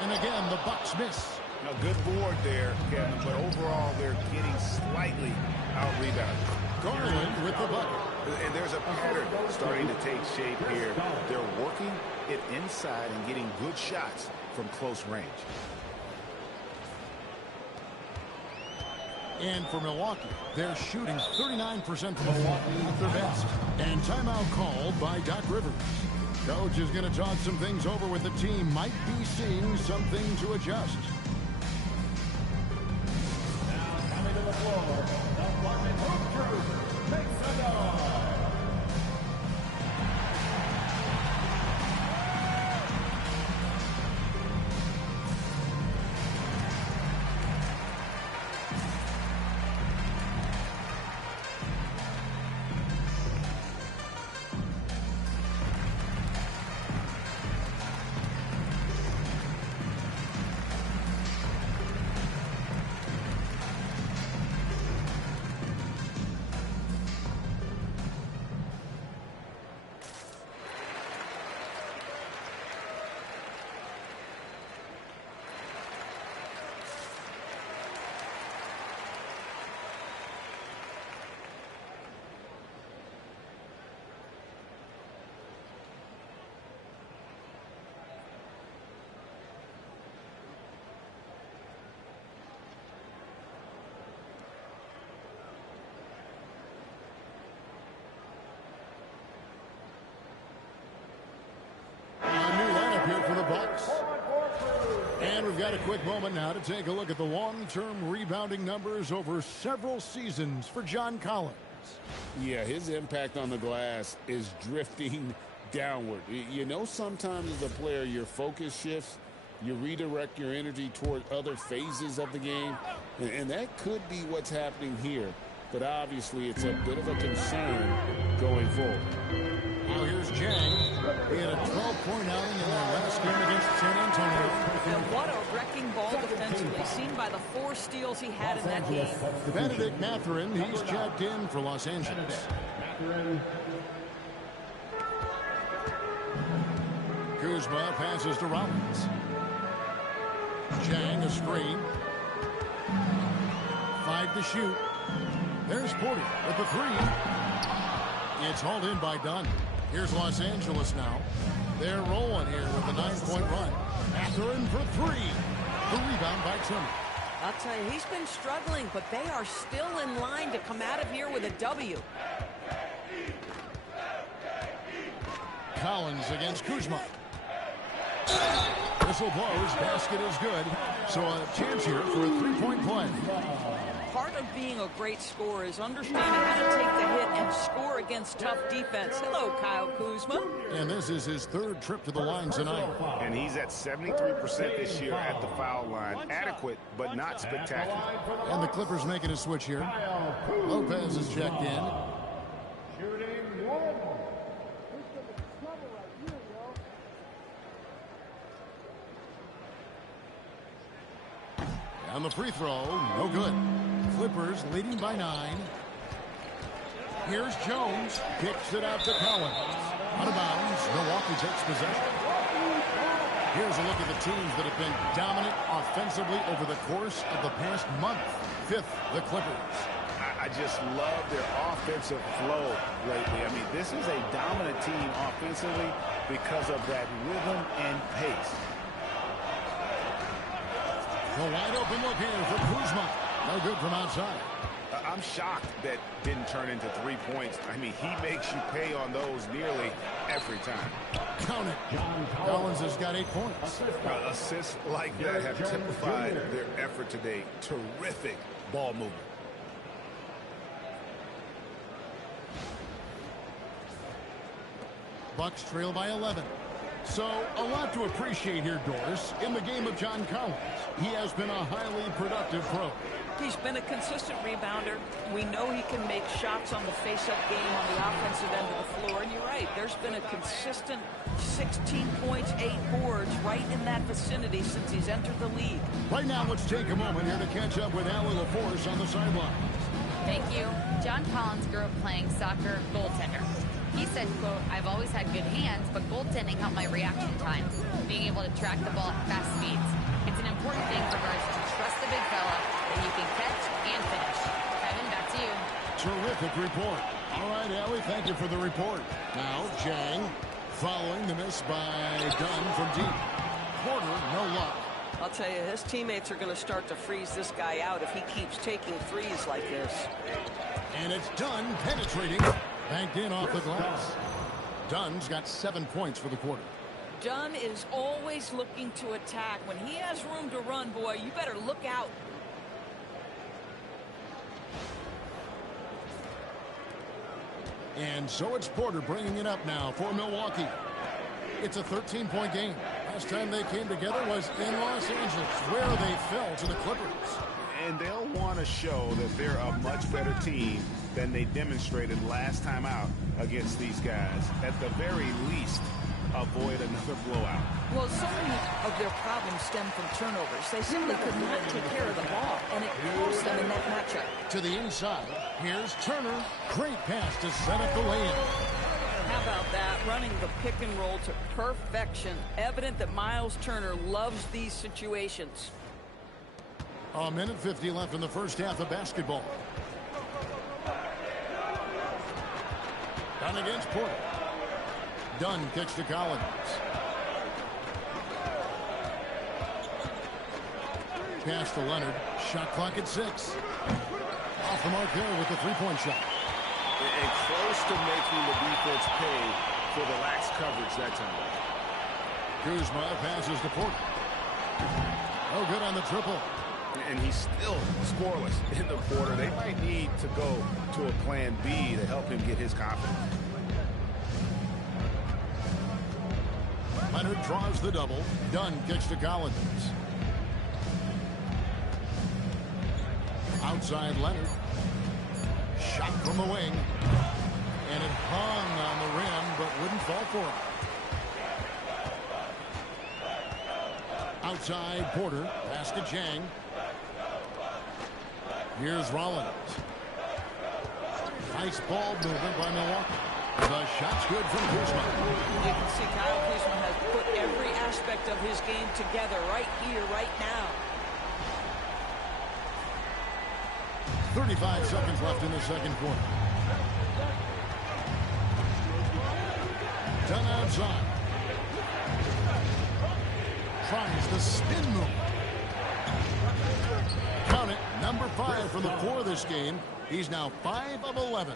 And again, the Bucks miss. A good board there, Kevin, but overall they're getting slightly out-rebounded. Garland with the bucket. And there's a pattern starting to take shape here. They're working it inside and getting good shots from close range. And for Milwaukee, they're shooting 39% from the floor at their best. And timeout called by Doc Rivers. Coach is going to talk some things over with the team. Might be seeing something to adjust. Now coming to the floor, the Barton Hoop Crew makes a noise. And we've got a quick moment now to take a look at the long-term rebounding numbers over several seasons for John Collins. Yeah, his impact on the glass is drifting downward. You know, sometimes as a player, your focus shifts. You redirect your energy toward other phases of the game. And that could be what's happening here. But obviously, it's a bit of a concern going forward. Now here's Jang. He had a 12-point outing in their last game against San Antonio. And what a wrecking ball defensively, seen by the 4 steals he had in that game. Benedict Mathurin, he's checked in for Los Angeles. Kuzma passes to Rollins. Jang a screen. 5 to shoot. There's Porter with the 3. It's hauled in by Dunn. Here's Los Angeles now. They're rolling here with a 9-point run. Mathurin for 3. The rebound by Trimmer. I'll tell you, he's been struggling, but they are still in line to come out of here with a W. Collins against Kuzma. Whistle blows. Basket is good. So a chance here for a 3-point play. Part of being a great scorer is understanding how to take the hit and score against tough defense. Hello, Kyle Kuzma. And this is his 3rd trip to the line tonight. And he's at 73% this year at the foul line. Adequate, but not spectacular. And the Clippers making a switch here. Lopez is checked in. Shooting 1. On the free throw, no good. Clippers leading by 9. Here's Jones. Kicks it out to Collins. Out of bounds. Milwaukee takes possession. Here's a look at the teams that have been dominant offensively over the course of the past month. 5th, the Clippers. I just love their offensive flow lately. I mean, this is a dominant team offensively because of that rhythm and pace. The wide open look here for Kuzma. No good from outside. I'm shocked that didn't turn into 3 points. I mean, he makes you pay on those nearly every time. Count it. Collins has got 8 points. Assists like that have typified their effort today. Terrific ball movement. Bucks trail by 11. So, a lot to appreciate here, Doris, in the game of John Collins. He has been a highly productive pro. He's been a consistent rebounder. We know he can make shots on the face-up game on the offensive end of the floor. And you're right, there's been a consistent 16 points, 8 boards right in that vicinity since he's entered the league. Right now, let's take a moment here to catch up with Allie LaForce on the sideline. Thank you. John Collins grew up playing soccer goaltender. He said, quote, "I've always had good hands, but goaltending helped my reaction time, being able to track the ball at fast speeds. It's an important thing for guys to trust the big fella that you can catch and finish." Kevin, back to you. Terrific report. All right, Allie, thank you for the report. Now, Jang following the miss by Dunn from deep. Porter, no luck. I'll tell you, his teammates are going to start to freeze this guy out if he keeps taking threes like this. And it's Dunn penetrating. Banked in off the glass. Dunn's got 7 points for the quarter. Dunn is always looking to attack. When he has room to run, boy, you better look out. And so it's Porter bringing it up now for Milwaukee. It's a 13-point game. Last time they came together was in Los Angeles, where they fell to the Clippers. And they'll want to show that they're a much better team than they demonstrated last time out against these guys. At the very least, avoid another blowout. Well, so many of their problems stem from turnovers. They simply could not take care of the ball, and it cost them in that matchup. To the inside, here's Turner. Great pass to set up the lay-in. How about that? Running the pick and roll to perfection. Evident that Miles Turner loves these situations. A minute 50 left in the first half of basketball. Dunn against Porter. Dunn kicks to Collins. Pass to Leonard. Shot clock at 6. Off the mark there with the three-point shot. And close to making the defense pay for the lax coverage that time. Kuzma passes to Porter. Oh, good on the triple. And he's still scoreless in the quarter. They might need to go to a plan B to help him get his confidence. Leonard draws the double. Dunn kicks to Collins. Outside Leonard. Shot from the wing. And it hung on the rim, but wouldn't fall for him. Outside Porter. Pass to Jang. Here's Rollins. Nice ball movement by Milwaukee. The shot's good from Kuzma. You can see Kyle Kuzma has put every aspect of his game together right here, right now. 35 seconds left in the second quarter. Dunn outside. Tries the spin move. Count it, number 5 for the 4 this game. He's now 5 of 11.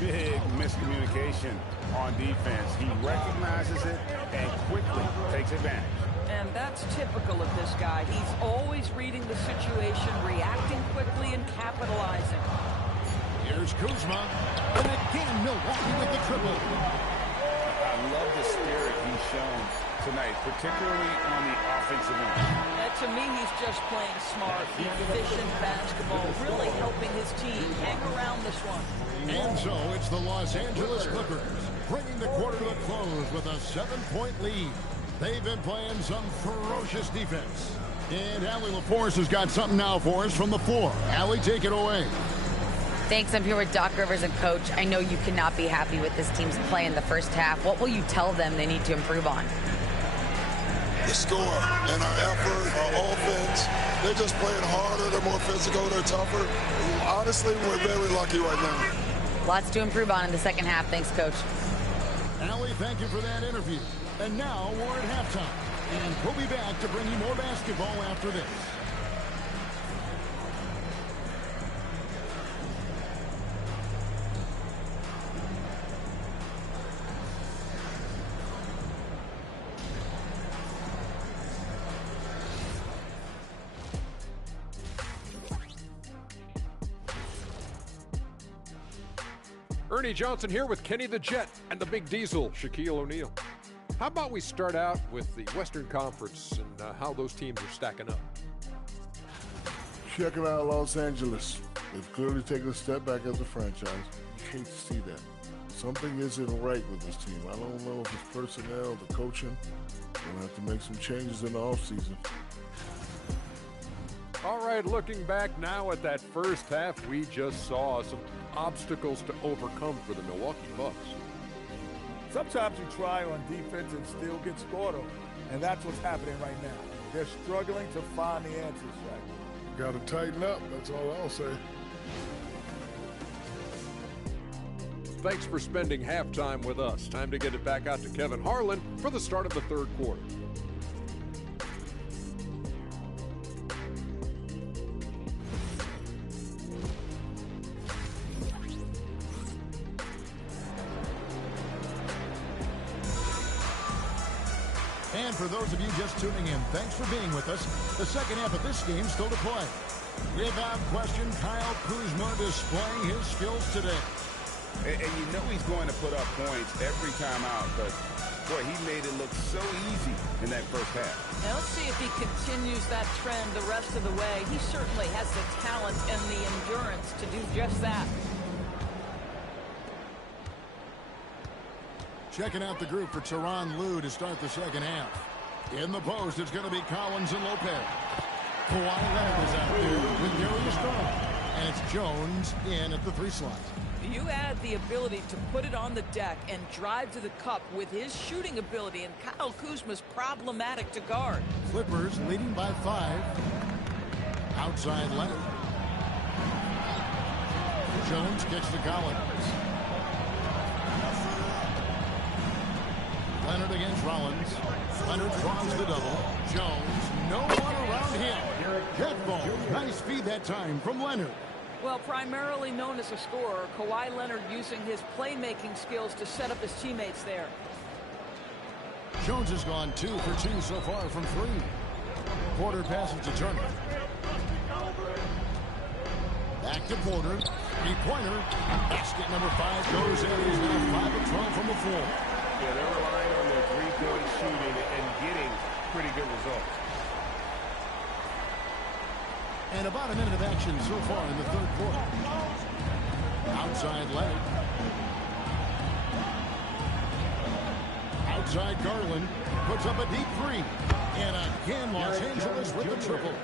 Big miscommunication on defense. He recognizes it and quickly takes advantage. And that's typical of this guy. He's always reading the situation, reacting quickly, and capitalizing. Here's Kuzma. And again, Milwaukee with the triple. I love the spirit he's shown tonight, particularly on the offensive end. To me, he's just playing smart, efficient basketball, really helping his team hang around this one. And so it's the Los Angeles Clippers bringing the quarter to a close with a 7-point lead. They've been playing some ferocious defense. And Allie LaForce has got something now for us from the floor. Allie, take it away. Thanks. I'm here with Doc Rivers and Coach. I know you cannot be happy with this team's play in the first half. What will you tell them they need to improve on? The score and our effort, our offense. They're just playing harder. They're more physical. They're tougher. Honestly, we're very lucky right now. Lots to improve on in the second half. Thanks, Coach. Allie, thank you for that interview. And now we're at halftime. And we'll be back to bring you more basketball after this. Ernie Johnson here with Kenny the Jet and the Big Diesel, Shaquille O'Neal. How about we start out with the Western Conference and how those teams are stacking up? Checking out Los Angeles. They've clearly taken a step back as a franchise. You hate to see that. Something isn't right with this team. I don't know if it's personnel, the coaching. We'll have to make some changes in the offseason. All right, looking back now at that first half, we just saw some obstacles to overcome for the Milwaukee Bucks. Sometimes you try on defense and still get scored on. And that's what's happening right now. They're struggling to find the answers, Shaq. Got to tighten up, that's all I'll say. Thanks for spending halftime with us. Time to get it back out to Kevin Harlan for the start of the third quarter. And for those of you just tuning in, thanks for being with us. The second half of this game still to play. Without question, Kyle Kuzma displaying his skills today. And you know he's going to put up points every time out, but boy, he made it look so easy in that first half. Now let's see if he continues that trend the rest of the way. He certainly has the talent and the endurance to do just that. Checking out the group for Tyronn Lue to start the second half. In the post, it's going to be Collins and Lopez. Kawhi Leonard is out there with Darius Garland. And it's Jones in at the 3 slot. You add the ability to put it on the deck and drive to the cup with his shooting ability, and Kyle Kuzma's problematic to guard. Clippers leading by 5. Outside Leonard. Jones kicks to Collins. Leonard against Rollins. Leonard draws the double. Jones, no one around him. Jet ball. Nice feed that time from Leonard. Well, primarily known as a scorer, Kawhi Leonard using his playmaking skills to set up his teammates there. Jones has gone 2 for 2 so far from 3. Porter passes to Turner. Back to Porter. 3-pointer. Basket number 5 goes in. He's now 5 of 12 from the floor. Yeah, they're relying on their 3-point shooting and getting pretty good results. And about a minute of action so far in the third quarter. Outside Leonard. Outside Garland. Puts up a deep 3. And again, Los Angeles with the triple.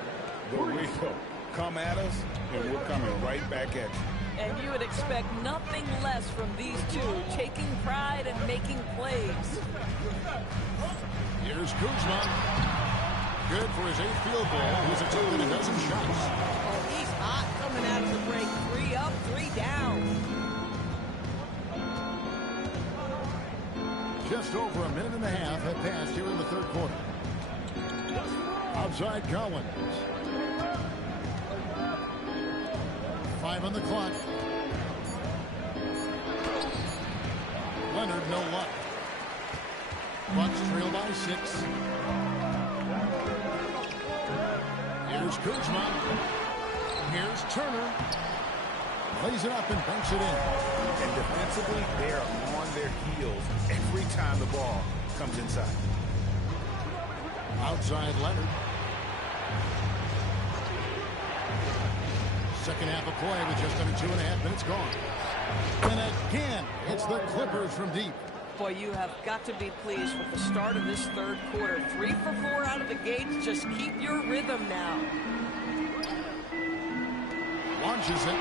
There we go. Come at us, and we're coming right back at you. And you would expect nothing less from these two, taking pride and making plays. Here's Kuzma. Good for his 8th field goal. He's attempted a dozen shots. Oh, he's hot coming out of the break. 3 up, 3 down. Just over a minute and a half have passed here in the third quarter. Outside Collins. 5 on the clock. Leonard, no luck. Bucks trail by 6. Here's Kuzma. Here's Turner. Plays it up and banks it in. And defensively, they are on their heels every time the ball comes inside. Outside Leonard. Second half of play with just under 2.5 minutes gone. And again, it's the Clippers from deep. Boy, you have got to be pleased with the start of this third quarter. 3 for 4 out of the gates. Just keep your rhythm now. Launches it.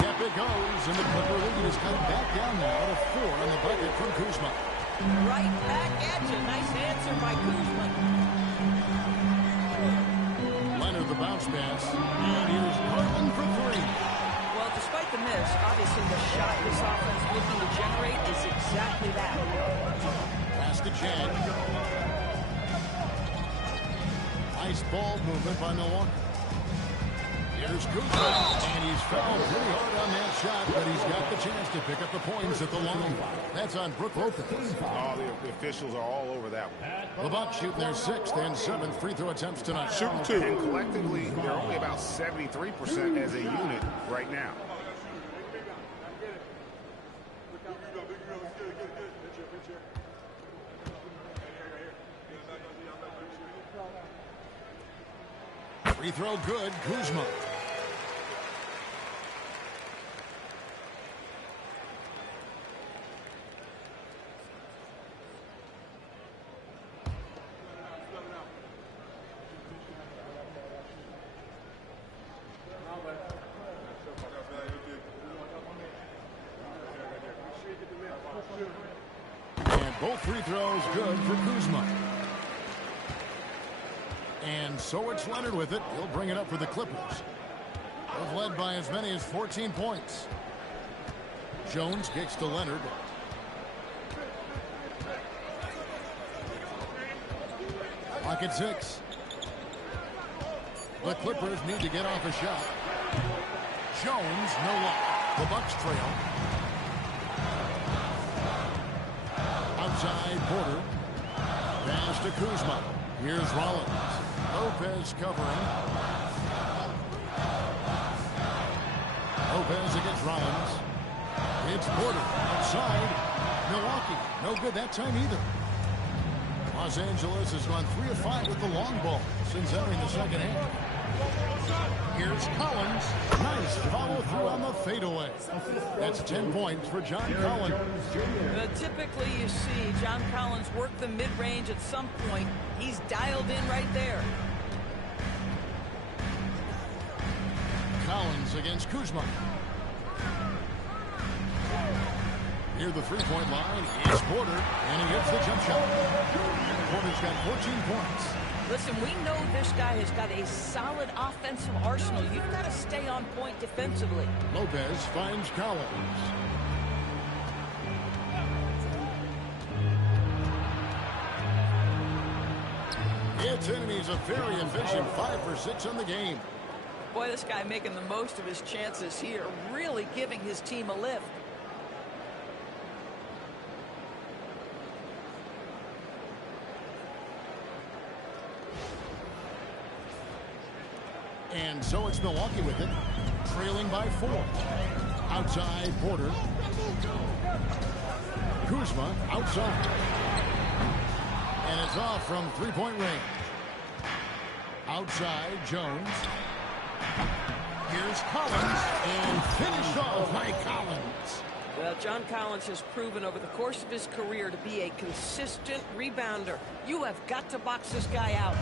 Yep, it goes. And the Clipper lead is cut back down now to 4 on the bucket from Kuzma. Right back at you. Nice answer by Kuzma. Leonard the bounce pass. And here's Garland for 3. Well, despite the miss, obviously the shot this offense looking to generate is exactly that. Pass to Chad. Nice ball movement by Milwaukee. Here's Kuzma. And he's fouled pretty hard on that shot, but he's got the chance to pick up the points at the line. That's on Brook Lopez. Oh, the officials are all over that one. The Bucks shooting their 6th and 7th free throw attempts tonight. Shooting 2. And collectively, they're only about 73% as a unit right now. Free throw good, Kuzma. And both free throws good for Kuzma. And so it's Leonard with it. He'll bring it up for the Clippers. They've led by as many as 14 points. Jones kicks to Leonard. Pocket 6. The Clippers need to get off a shot. Jones, no luck. The Bucks trail. Outside Porter. Pass to Kuzma. Here's Rollins. Lopez covering. Lopez against Rollins. It's Porter outside. Milwaukee, no good that time either. Los Angeles has gone 3 of 5 with the long ball since entering the second half. Here's Collins. Nice follow through on the fadeaway. That's 10 points for John Collins. Typically you see John Collins work the mid-range at some point. He's dialed in right there. Collins against Kuzma. Near the three-point line is Porter, and he hits the jump shot. Porter's got 14 points. Listen, we know this guy has got a solid offensive arsenal. You've got to stay on point defensively. Lopez finds Collins. It's in, and he's a very efficient 5 for 6 on the game. Boy, this guy making the most of his chances here, really giving his team a lift. And so it's Milwaukee with it, trailing by 4. Outside, Porter. Kuzma outside. And it's off from three-point range. Outside, Jones. Here's Collins, and finished off by Collins. Well, John Collins has proven over the course of his career to be a consistent rebounder. You have got to box this guy out.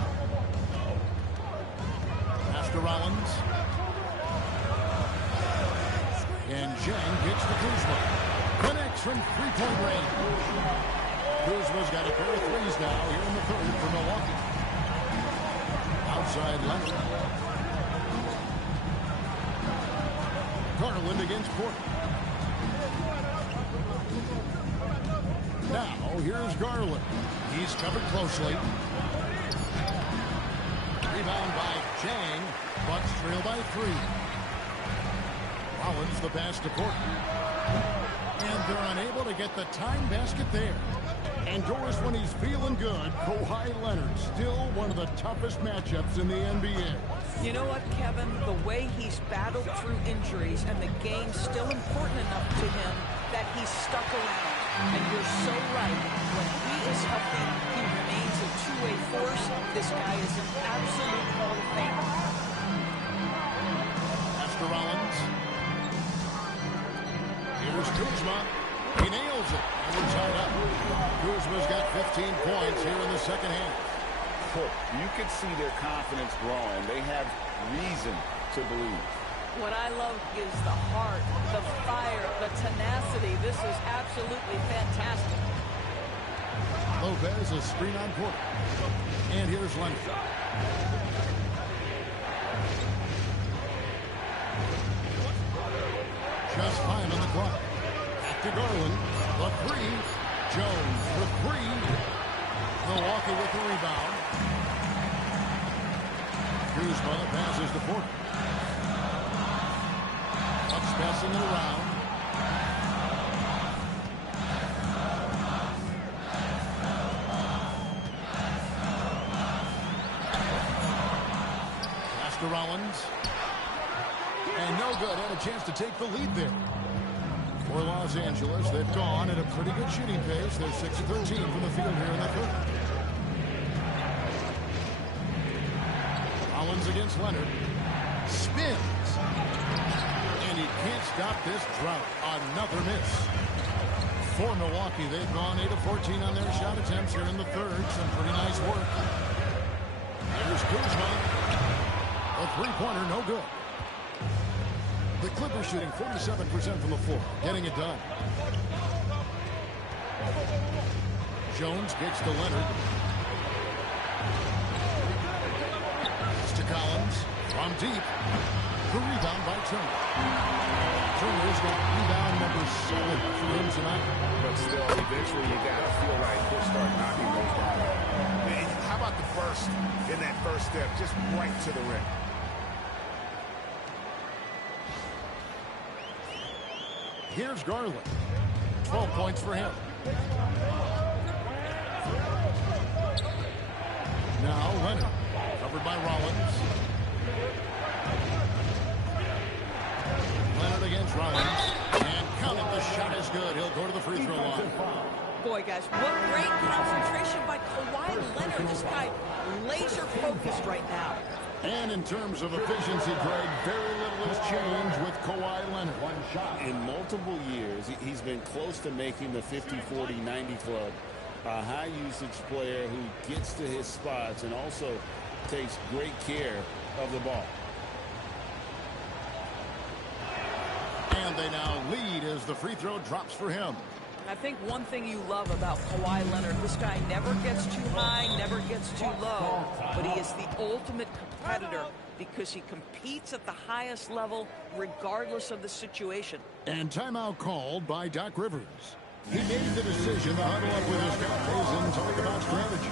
After Rollins. And Jang gets to Kuzma. Connects from three-point range. Kuzma's got a pair of threes now here in the third for Milwaukee. Outside Leonard. Garland against Porter. Now here's Garland. He's covered closely. Rebound by Jang. Bucks trail by 3. Rollins the pass to Porter. And they're unable to get the time basket there. And Doris, when he's feeling good, Kawhi Leonard still one of the toughest matchups in the NBA. You know what, Kevin? The way he's battled through injuries and the game's still important enough to him that he's stuck around. And you're so right. When he is healthy, he remains a two-way force. This guy is an absolute Hall of Famer. After Rollins. Here's Kuzma. He nails it. And we're tied up. Kuzma's got 15 points here in the second half. You could see their confidence growing. They have reason to believe. What I love is the heart, the fire, the tenacity. This is absolutely fantastic. Lopez, a screen on Porter. And here's Leonard. Just 5 on the clock. Back to Garland. The 3. Jones for 3. Milwaukee with the rebound. Kuzma passes to Porter. Bucks passing it around. Pass to Rollins. And no good. Had a chance to take the lead there. For Los Angeles, they've gone at a pretty good shooting pace. They're 6 of 13 from the field here in the third. Rollins against Leonard. Spins. And he can't stop this drought. Another miss. For Milwaukee, they've gone 8 of 14 on their shot attempts here in the third. Some pretty nice work. There's Kuzma. A three-pointer, no good. The Clippers shooting 47% from the floor, getting it done. Jones gets to Leonard. It's to Collins from deep. The rebound by Turner. Turner's got rebound number 7 for him tonight. But still, eventually you got to feel like he'll start knocking those down. Man, how about the burst in that first step, just right to the rim? Here's Garland. 12 points for him. Now Leonard, covered by Rollins. Leonard against Rollins. And counted, the shot is good. He'll go to the free throw line. Boy, guys, what great concentration by Kawhi Leonard. This guy laser focused right now. And in terms of efficiency, Greg, very little has changed with Kawhi Leonard. One shot. In multiple years, he's been close to making the 50, 40, 90 club. A high-usage player who gets to his spots and also takes great care of the ball. And they now lead as the free throw drops for him. I think one thing you love about Kawhi Leonard, this guy never gets too high, never gets too low, but he is the ultimate competitor because he competes at the highest level regardless of the situation. And timeout called by Doc Rivers. He made the decision to huddle up with his guys and talk about strategy.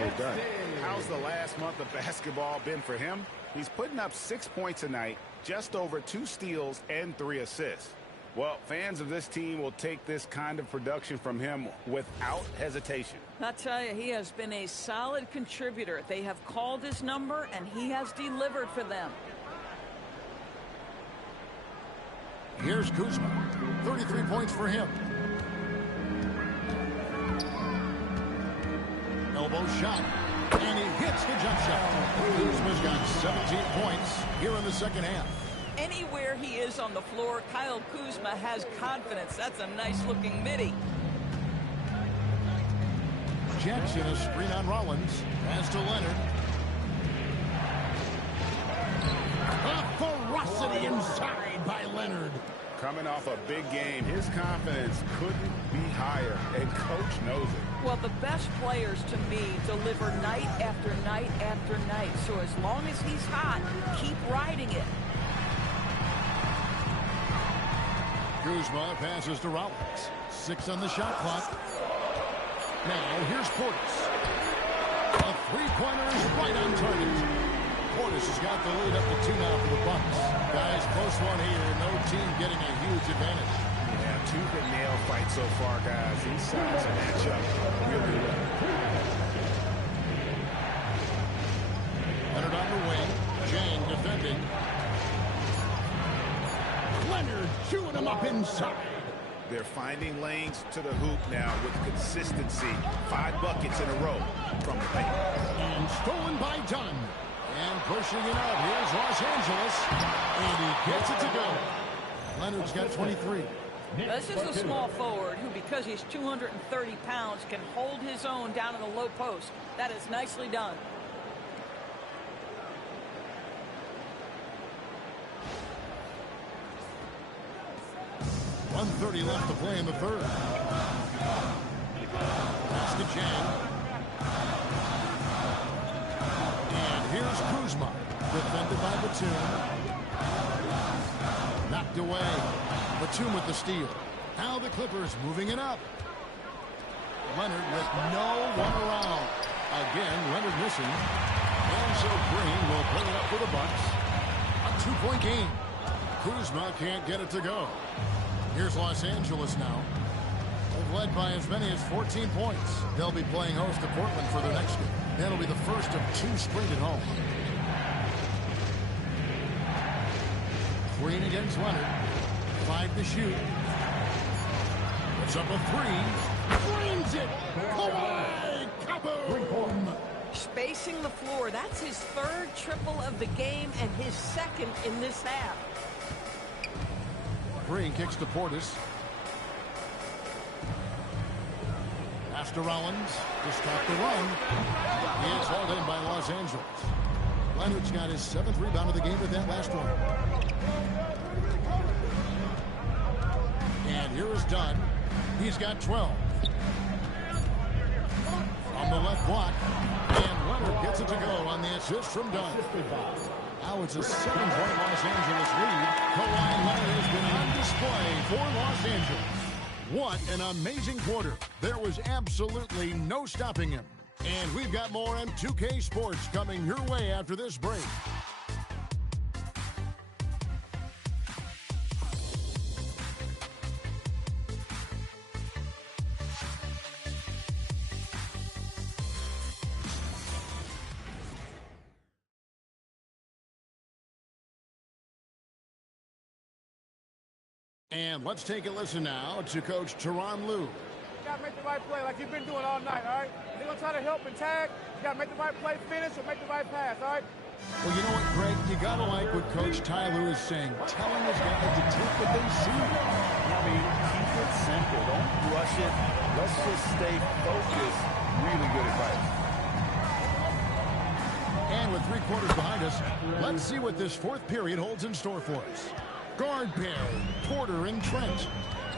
We're done. How's the last month of basketball been for him? He's putting up 6 points a night, just over 2 steals and 3 assists. Well, fans of this team will take this kind of production from him without hesitation. I'll tell you, he has been a solid contributor. They have called his number, and he has delivered for them. Here's Kuzma. 33 points for him. Elbow shot. And he hits the jump shot. Kuzma's got 17 points here in the second half. Anywhere he is on the floor, Kyle Kuzma has confidence. That's a nice-looking midi. Jackson, a screen on Rollins. Pass to Leonard. A ferocity inside by Leonard. Coming off a big game, his confidence couldn't be higher, and coach knows it. Well, the best players to me deliver night after night after night. So as long as he's hot, keep riding it. Kuzma passes to Rollins. 6 on the shot clock. Now here's Portis. A three-pointer is right on target. Portis has got the lead up to 2 now for the Bucks. Guys, close one here. No team getting a huge advantage. Yeah, tooth and nail fight so far, guys. These sides match up really well. Leonard on the wing. Jane defending. Leonard chewing him up inside. They're finding lanes to the hoop now with consistency. 5 buckets in a row from the paint. And stolen by Dunn. And pushing it out. Here's Los Angeles. And he gets it to go. Leonard's got 23. This is a small forward who, because he's 230 pounds, can hold his own down in the low post. That is nicely done. .130 left to play in the third. Pass to Chang. And here's Kuzma. Defended by Batum. Knocked away. Batum with the steal. Now the Clippers moving it up. Leonard with no one around. Again, Leonard missing. And so Green will bring it up for the Bucks. A 2-point game. Kuzma can't get it to go. Here's Los Angeles now. They've led by as many as 14 points. They'll be playing host to Portland for their next game. That'll be the first of 2 straight at home. Green against Leonard. 5 to shoot. It's up a 3. Frames it. Kawhi, kaboom! Spacing the floor. That's his 3rd triple of the game and his 2nd in this half. Green kicks to Portis. Pass to Rollins to stop the run. He is hauled in by Los Angeles. Leonard's got his 7th rebound of the game with that last one. And here is Dunn. He's got 12. On the left block. And Leonard gets it to go on the assist from Dunn. Now it's a 7-point Los Angeles lead. Kawhi Leonard has been on display for Los Angeles. What an amazing quarter. There was absolutely no stopping him. And we've got more on 2K Sports coming your way after this break. And let's take a listen now to Coach Tyronn Lue. You got to make the right play like you've been doing all night, all right? They're going to try to help and tag. You got to make the right play, finish, or make the right pass, all right? Well, you know what, Greg? You got to like what Coach Ty Lue is saying. Telling his guys to take what they see. I mean, keep it simple. Don't rush it. Let's just stay focused. Really good advice. And with 3 quarters behind us, let's see what this 4th period holds in store for us. Guard pair, Porter and Trent.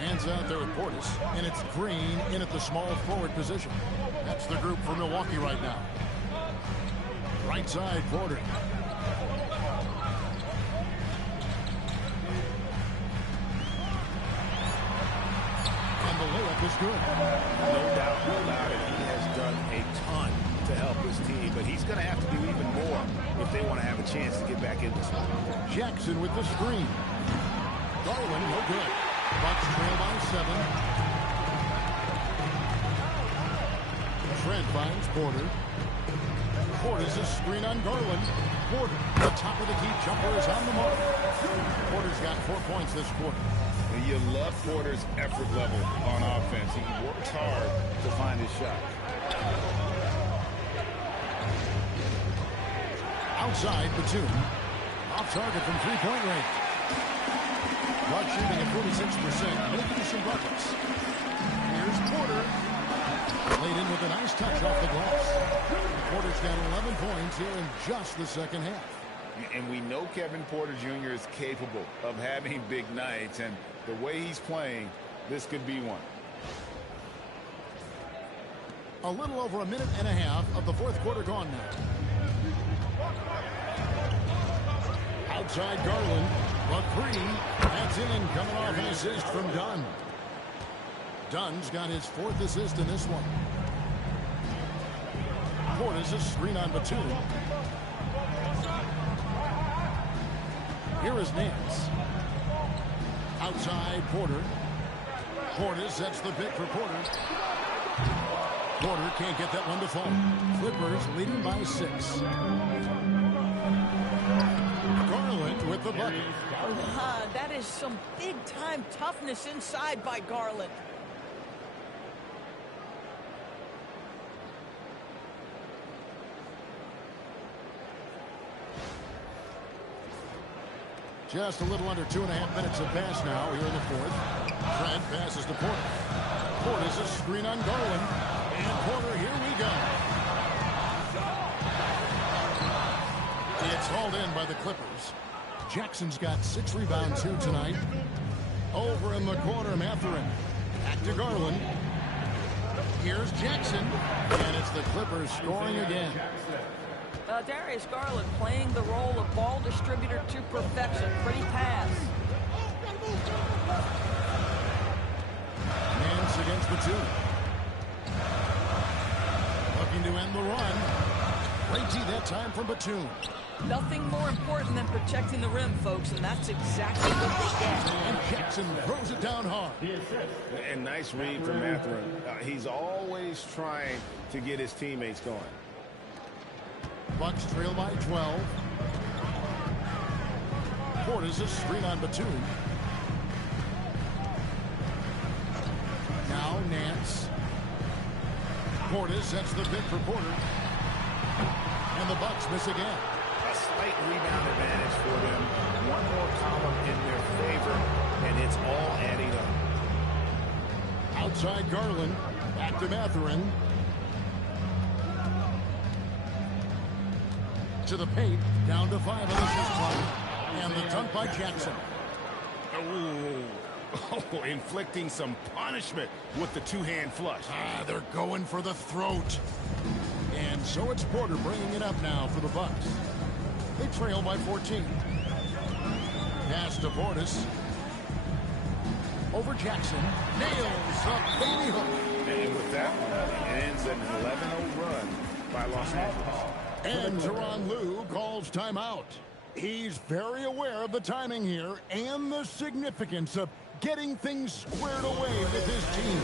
Hands out there with Portis, and it's Green in at the small forward position. That's the group for Milwaukee right now. Right side, Porter. And the layup is good. No doubt about it. He has done a ton to help his team, but he's going to have to do even more if they want to have a chance to get back in this one. Jackson with the screen. Garland, no good. Bucks trail by 7. Trent finds Porter. Porter's a screen on Garland. Porter, the top of the key jumper is on the mark. Porter's got 4 points this quarter. You love Porter's effort level on offense. He works hard to find his shot. Outside, Batum. Off target from 3-point range. Bucks shooting at 46%, making some buckets. Here's Porter. Laid in with a nice touch off the glass. Porter's got 11 points here in just the 2nd half. And we know Kevin Porter Jr. is capable of having big nights, and the way he's playing, this could be one. A little over a minute and a half of the 4th quarter gone now. Outside Garland, a 3. That's in, coming off an assist from Dunn. Dunn's got his 4th assist in this one. Porter's a screen on Batum. Here is Nance. Outside Porter. Porter sets the pick for Porter. Porter can't get that one to fall. Clippers leading by 6. Garland with the bucket. That is some big-time toughness inside by Garland. Just a little under 2.5 minutes of pass now here in the 4th. Trent passes to Porter. Porter's a screen on Garland. And Porter, here we go. It's hauled in by the Clippers. Jackson's got 6 rebounds here tonight. Over in the corner, Mathurin. Back to Garland. Here's Jackson. And it's the Clippers scoring again. Darius Garland playing the role of ball distributor to perfection. Pretty pass. Nance against Batum. Looking to end the run. Great D that time from Batum. Nothing more important than protecting the rim, folks, and that's exactly what they get. And Jackson throws it down hard. And nice read from Mathurin. He's always trying to get his teammates going. Bucks trail by 12. Porter's a screen on Batum. Now Nance. Portis sets the pick for Porter. And the Bucks miss again. A slight rebound advantage for them. One more column in their favor, and it's all adding up. Outside Garland. Back to Mathurin. To the paint. Down to 5 on the shot clock. And the dunk by Jackson. Oh, inflicting some punishment with the two-hand flush. They're going for the throat. And so it's Porter bringing it up now for the Bucks. They trail by 14. Pass to Portis. Over Jackson. Nails the baby hook. And with that one, it ends an 11-0 run by Los Angeles. And Tyronn Lue calls timeout. He's very aware of the timing here and the significance of getting things squared away with his team.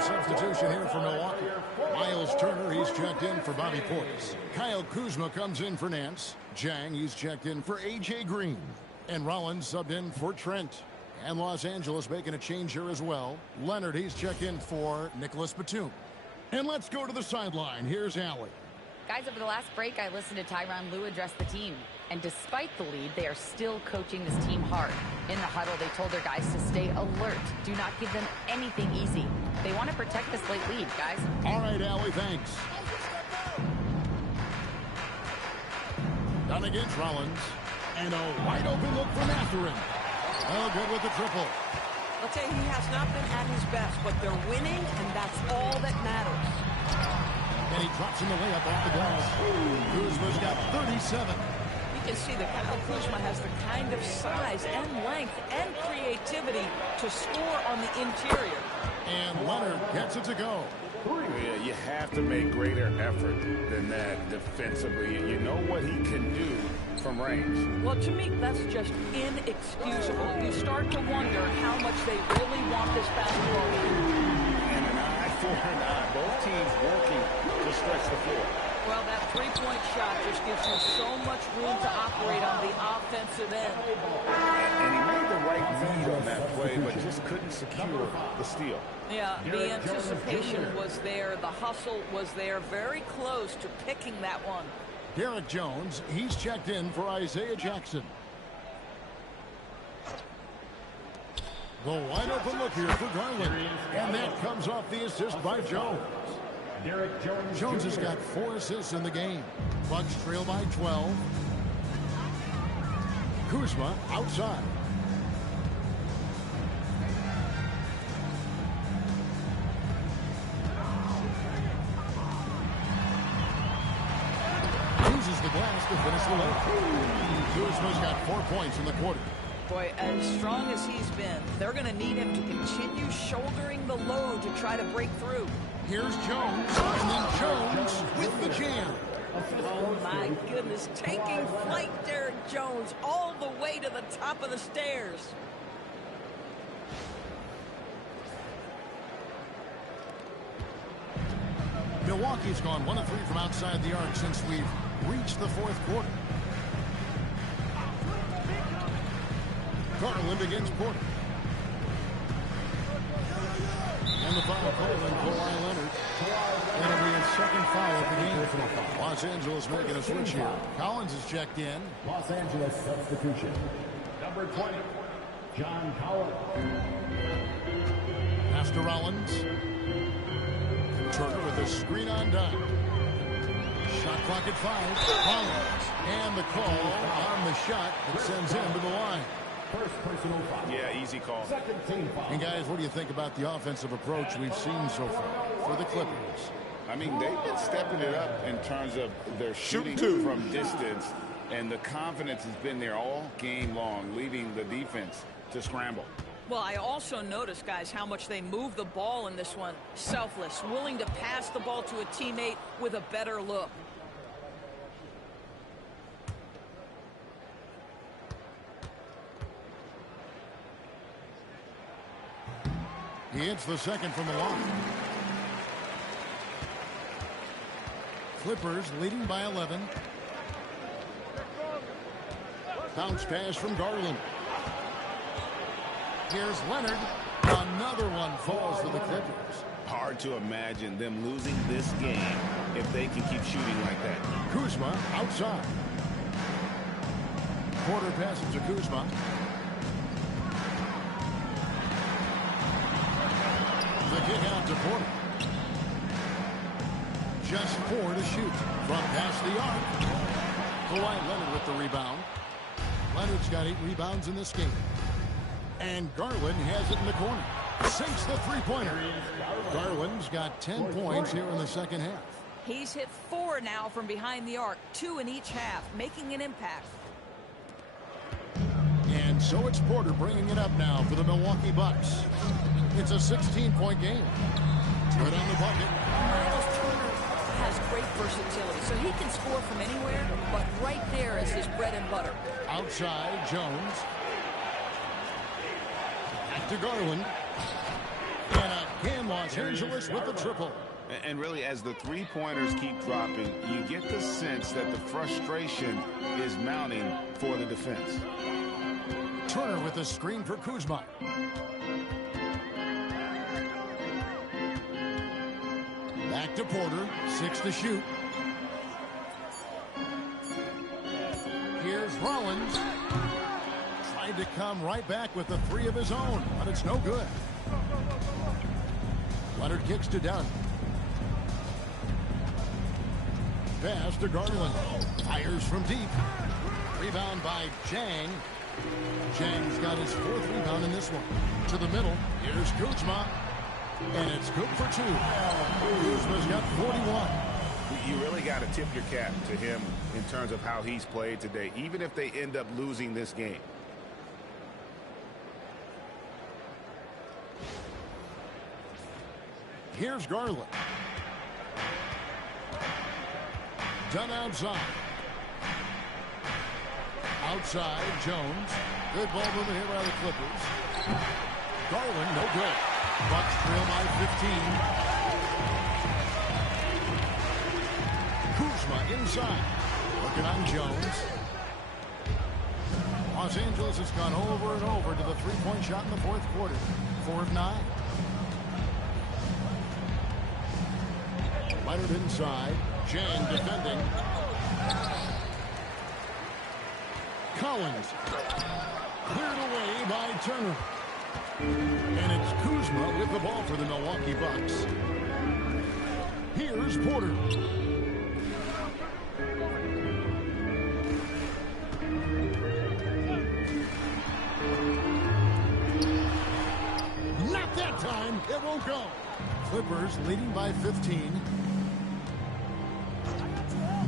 Substitution here for Milwaukee. Miles Turner, he's checked in for Bobby Portis. Kyle Kuzma comes in for Nance. Jang, he's checked in for A.J. Green. And Rollins subbed in for Trent. And Los Angeles making a change here as well. Leonard, he's checked in for Nicholas Batum. And let's go to the sideline. Here's Allie. Guys, over the last break, I listened to Tyronn Lue address the team. And despite the lead, they are still coaching this team hard. In the huddle, they told their guys to stay alert. Do not give them anything easy. They want to protect this late lead, guys. All right, Allie, thanks. Done against Rollins. And a wide open look for Mathurin. Oh, good with the triple. I'll tell you, he has not been at his best, but they're winning, and that's all that matters. And he drops in the layup off the glass. Kuzma's got 37. You can see that Kyle Kuzma has the kind of size and length and creativity to score on the interior. And Leonard gets it to go. Yeah, you have to make greater effort than that defensively. You know what he can do from range. Well, to me, that's just inexcusable. You start to wonder how much they really want this basketball game. And an eye for an eye. Both teams working to stretch the floor. Well, that three-point shot just gives you so much room to operate on the offensive end. And he made the right read on that play, but just couldn't secure the steal. Yeah, the anticipation was there. The hustle was there. Very close to picking that one. Derek Jones, he's checked in for Isaiah Jackson. The wide open look here for Garland. And that comes off the assist by Jones. Jones has got 4 assists in the game. Bucks trail by 12. Kuzma outside. Uses the glass to finish the layup. Kuzma's got 4 points in the quarter. Boy, as strong as he's been, they're going to need him to continue shouldering the load to try to break through. Here's Jones, and then Jones with the jam. Oh, my goodness. Taking flight, Derek Jones, all the way to the top of the stairs. Milwaukee's gone 1 of 3 from outside the arc since we've reached the 4th quarter. Garland against Porter. And the foul call on Kawhi Leonard. That'll be his second foul of the game. Los Angeles making a switch here. Collins is checked in. Los Angeles substitution. Number 20, John Collins. Pass to Rollins. Turner with a screen on dime. Shot clock at 5. Collins. And the call on the shot that sends him to the line. First personal foul. Yeah, easy call. Second team foul. And guys, what do you think about the offensive approach we've seen so far for the Clippers? I mean, they've been stepping it up in terms of their shooting from distance, and the confidence has been there all game long, leading the defense to scramble. Well, I also noticed, guys, how much they move the ball in this one. Selfless, willing to pass the ball to a teammate with a better look. He hits the second from the line. Clippers leading by 11. Bounce pass from Garland. Here's Leonard. Another one falls for the Clippers. Hard to imagine them losing this game if they can keep shooting like that. Kuzma outside. Porter passes to Kuzma. The kick out to Porter. Just 4 to shoot from past the arc. Kawhi Leonard with the rebound. Leonard's got 8 rebounds in this game. And Garland has it in the corner. Sinks the three-pointer. Garland's got 10 points here in the second half. He's hit 4 now from behind the arc, 2 in each half, making an impact. And so it's Porter bringing it up now for the Milwaukee Bucks. It's a 16-point game. Good on the bucket. Has great versatility, so he can score from anywhere, but right there is his bread and butter. Outside, Jones. Back to Garland. And again, Los Angeles with the triple. And really, as the three-pointers keep dropping, you get the sense that the frustration is mounting for the defense. Turner with the screen for Kuzma. Back to Porter. 6 to shoot. Here's Rollins. Tried to come right back with the 3 of his own, but it's no good. Leonard kicks to Dunn. Pass to Garland. Fires from deep. Rebound by Jang. Jang's got his 4th rebound in this one. To the middle. Here's Kuzma. And it's good for 2. Kuzma's got 41. You really got to tip your cap to him in terms of how he's played today, even if they end up losing this game. Here's Garland. Done outside. Outside, Jones. Good ball movement here by the Clippers. Garland, no good. Bucks trail by 15. Kuzma inside. Looking on Jones. Los Angeles has gone over and over to the three-point shot in the 4th quarter. 4 of 9. Leonard inside. Jang defending. Collins. Cleared away by Turner. And it's Kuzma with the ball for the Milwaukee Bucks. Here's Porter. Not that time. It won't go. Clippers leading by 15.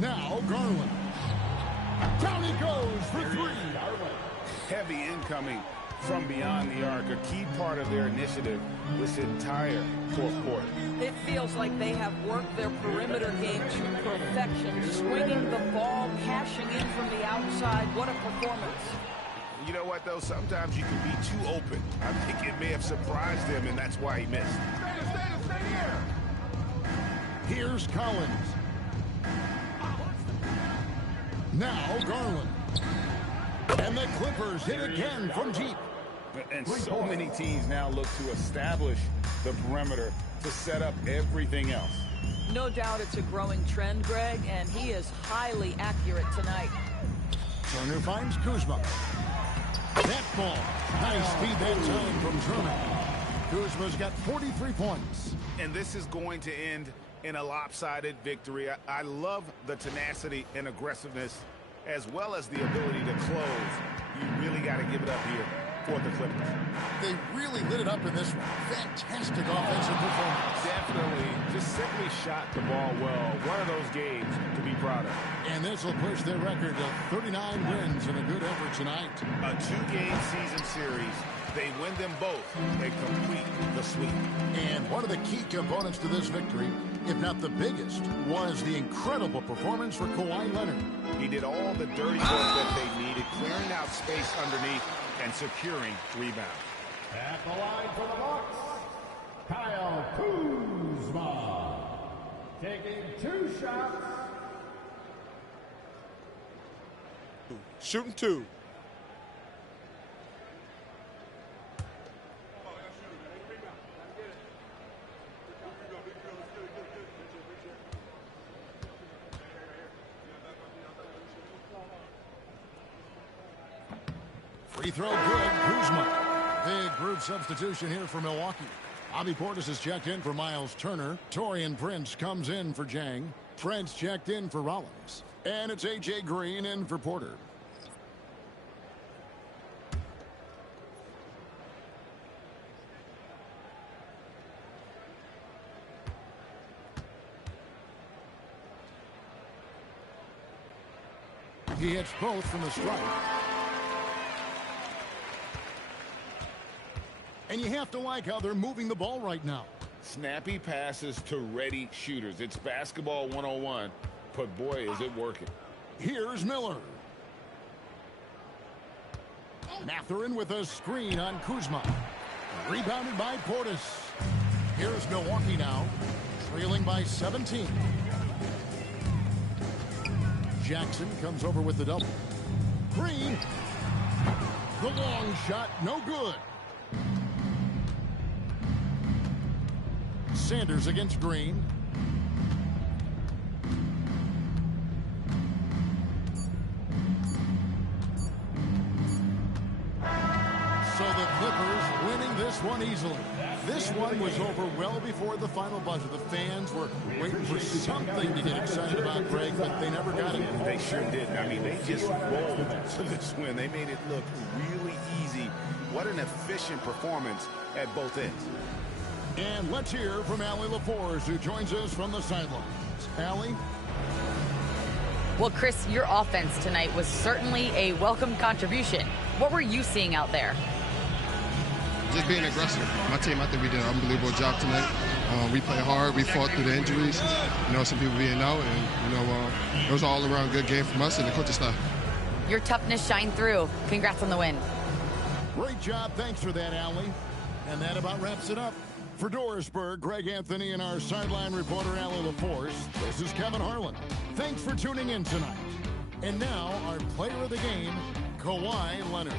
Now Garland. Down he goes for 3. Heavy incoming from beyond the arc, a key part of their initiative this entire 4th quarter. It feels like they have worked their perimeter game to perfection, swinging the ball, cashing in from the outside. What a performance. You know what, though? Sometimes you can be too open. I think it may have surprised him, and that's why he missed. Stay here. Here's Collins. Now Garland. And the Clippers hit again from deep. And so many teams now look to establish the perimeter to set up everything else. No doubt it's a growing trend, Greg, and he is highly accurate tonight. Turner finds Kuzma. That ball. Nice speed that time from Turner. Kuzma's got 43 points. And this is going to end in a lopsided victory. I love the tenacity and aggressiveness as well as the ability to close. You really got to give it up here for the Clippers. They really lit it up in this one. Fantastic offensive performance. Definitely just simply shot the ball well. One of those games to be proud of. And this will push their record to 39 wins in a good effort tonight. A 2-game season series. They win them both and complete the sweep. And one of the key components to this victory, if not the biggest, was the incredible performance for Kawhi Leonard. He did all the dirty work that they needed, clearing out space underneath and securing rebounds. At the line for the Bucks, Kyle Kuzma. Taking 2 shots. Shooting 2. Free throw good, Kuzma. Big group substitution here for Milwaukee. Bobby Portis is checked in for Miles Turner. Taurean Prince comes in for Jang. Prince checked in for Rollins. And it's A.J. Green in for Porter. He hits both from the strike. And you have to like how they're moving the ball right now. Snappy passes to ready shooters. It's basketball 101, but boy, is it working. Here's Miller. Mathurin with a screen on Kuzma. Rebounded by Portis. Here's Milwaukee now, trailing by 17. Jackson comes over with the double. Green. The long shot, no good. Sanders against Green. So the Clippers winning this one easily. This one was over well before the final buzzer. The fans were waiting for something to get excited about, Greg, but they never got it. They sure didn't. I mean, they just rolled to this win. They made it look really easy. What an efficient performance at both ends. And let's hear from Allie LaForce, who joins us from the sidelines. Allie? Well, Chris, your offense tonight was certainly a welcome contribution. What were you seeing out there? Just being aggressive. My team, I think we did an unbelievable job tonight. We played hard. We fought through the injuries. You know, some people being out, and, you know, it was an all-around good game from us and the coaching staff. Your toughness shined through. Congrats on the win. Great job. Thanks for that, Allie. And that about wraps it up. For Dorisburg, Greg Anthony and our sideline reporter, Allie LaForce, this is Kevin Harlan. Thanks for tuning in tonight. And now, our player of the game, Kawhi Leonard.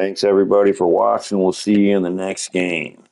Thanks, everybody, for watching. We'll see you in the next game.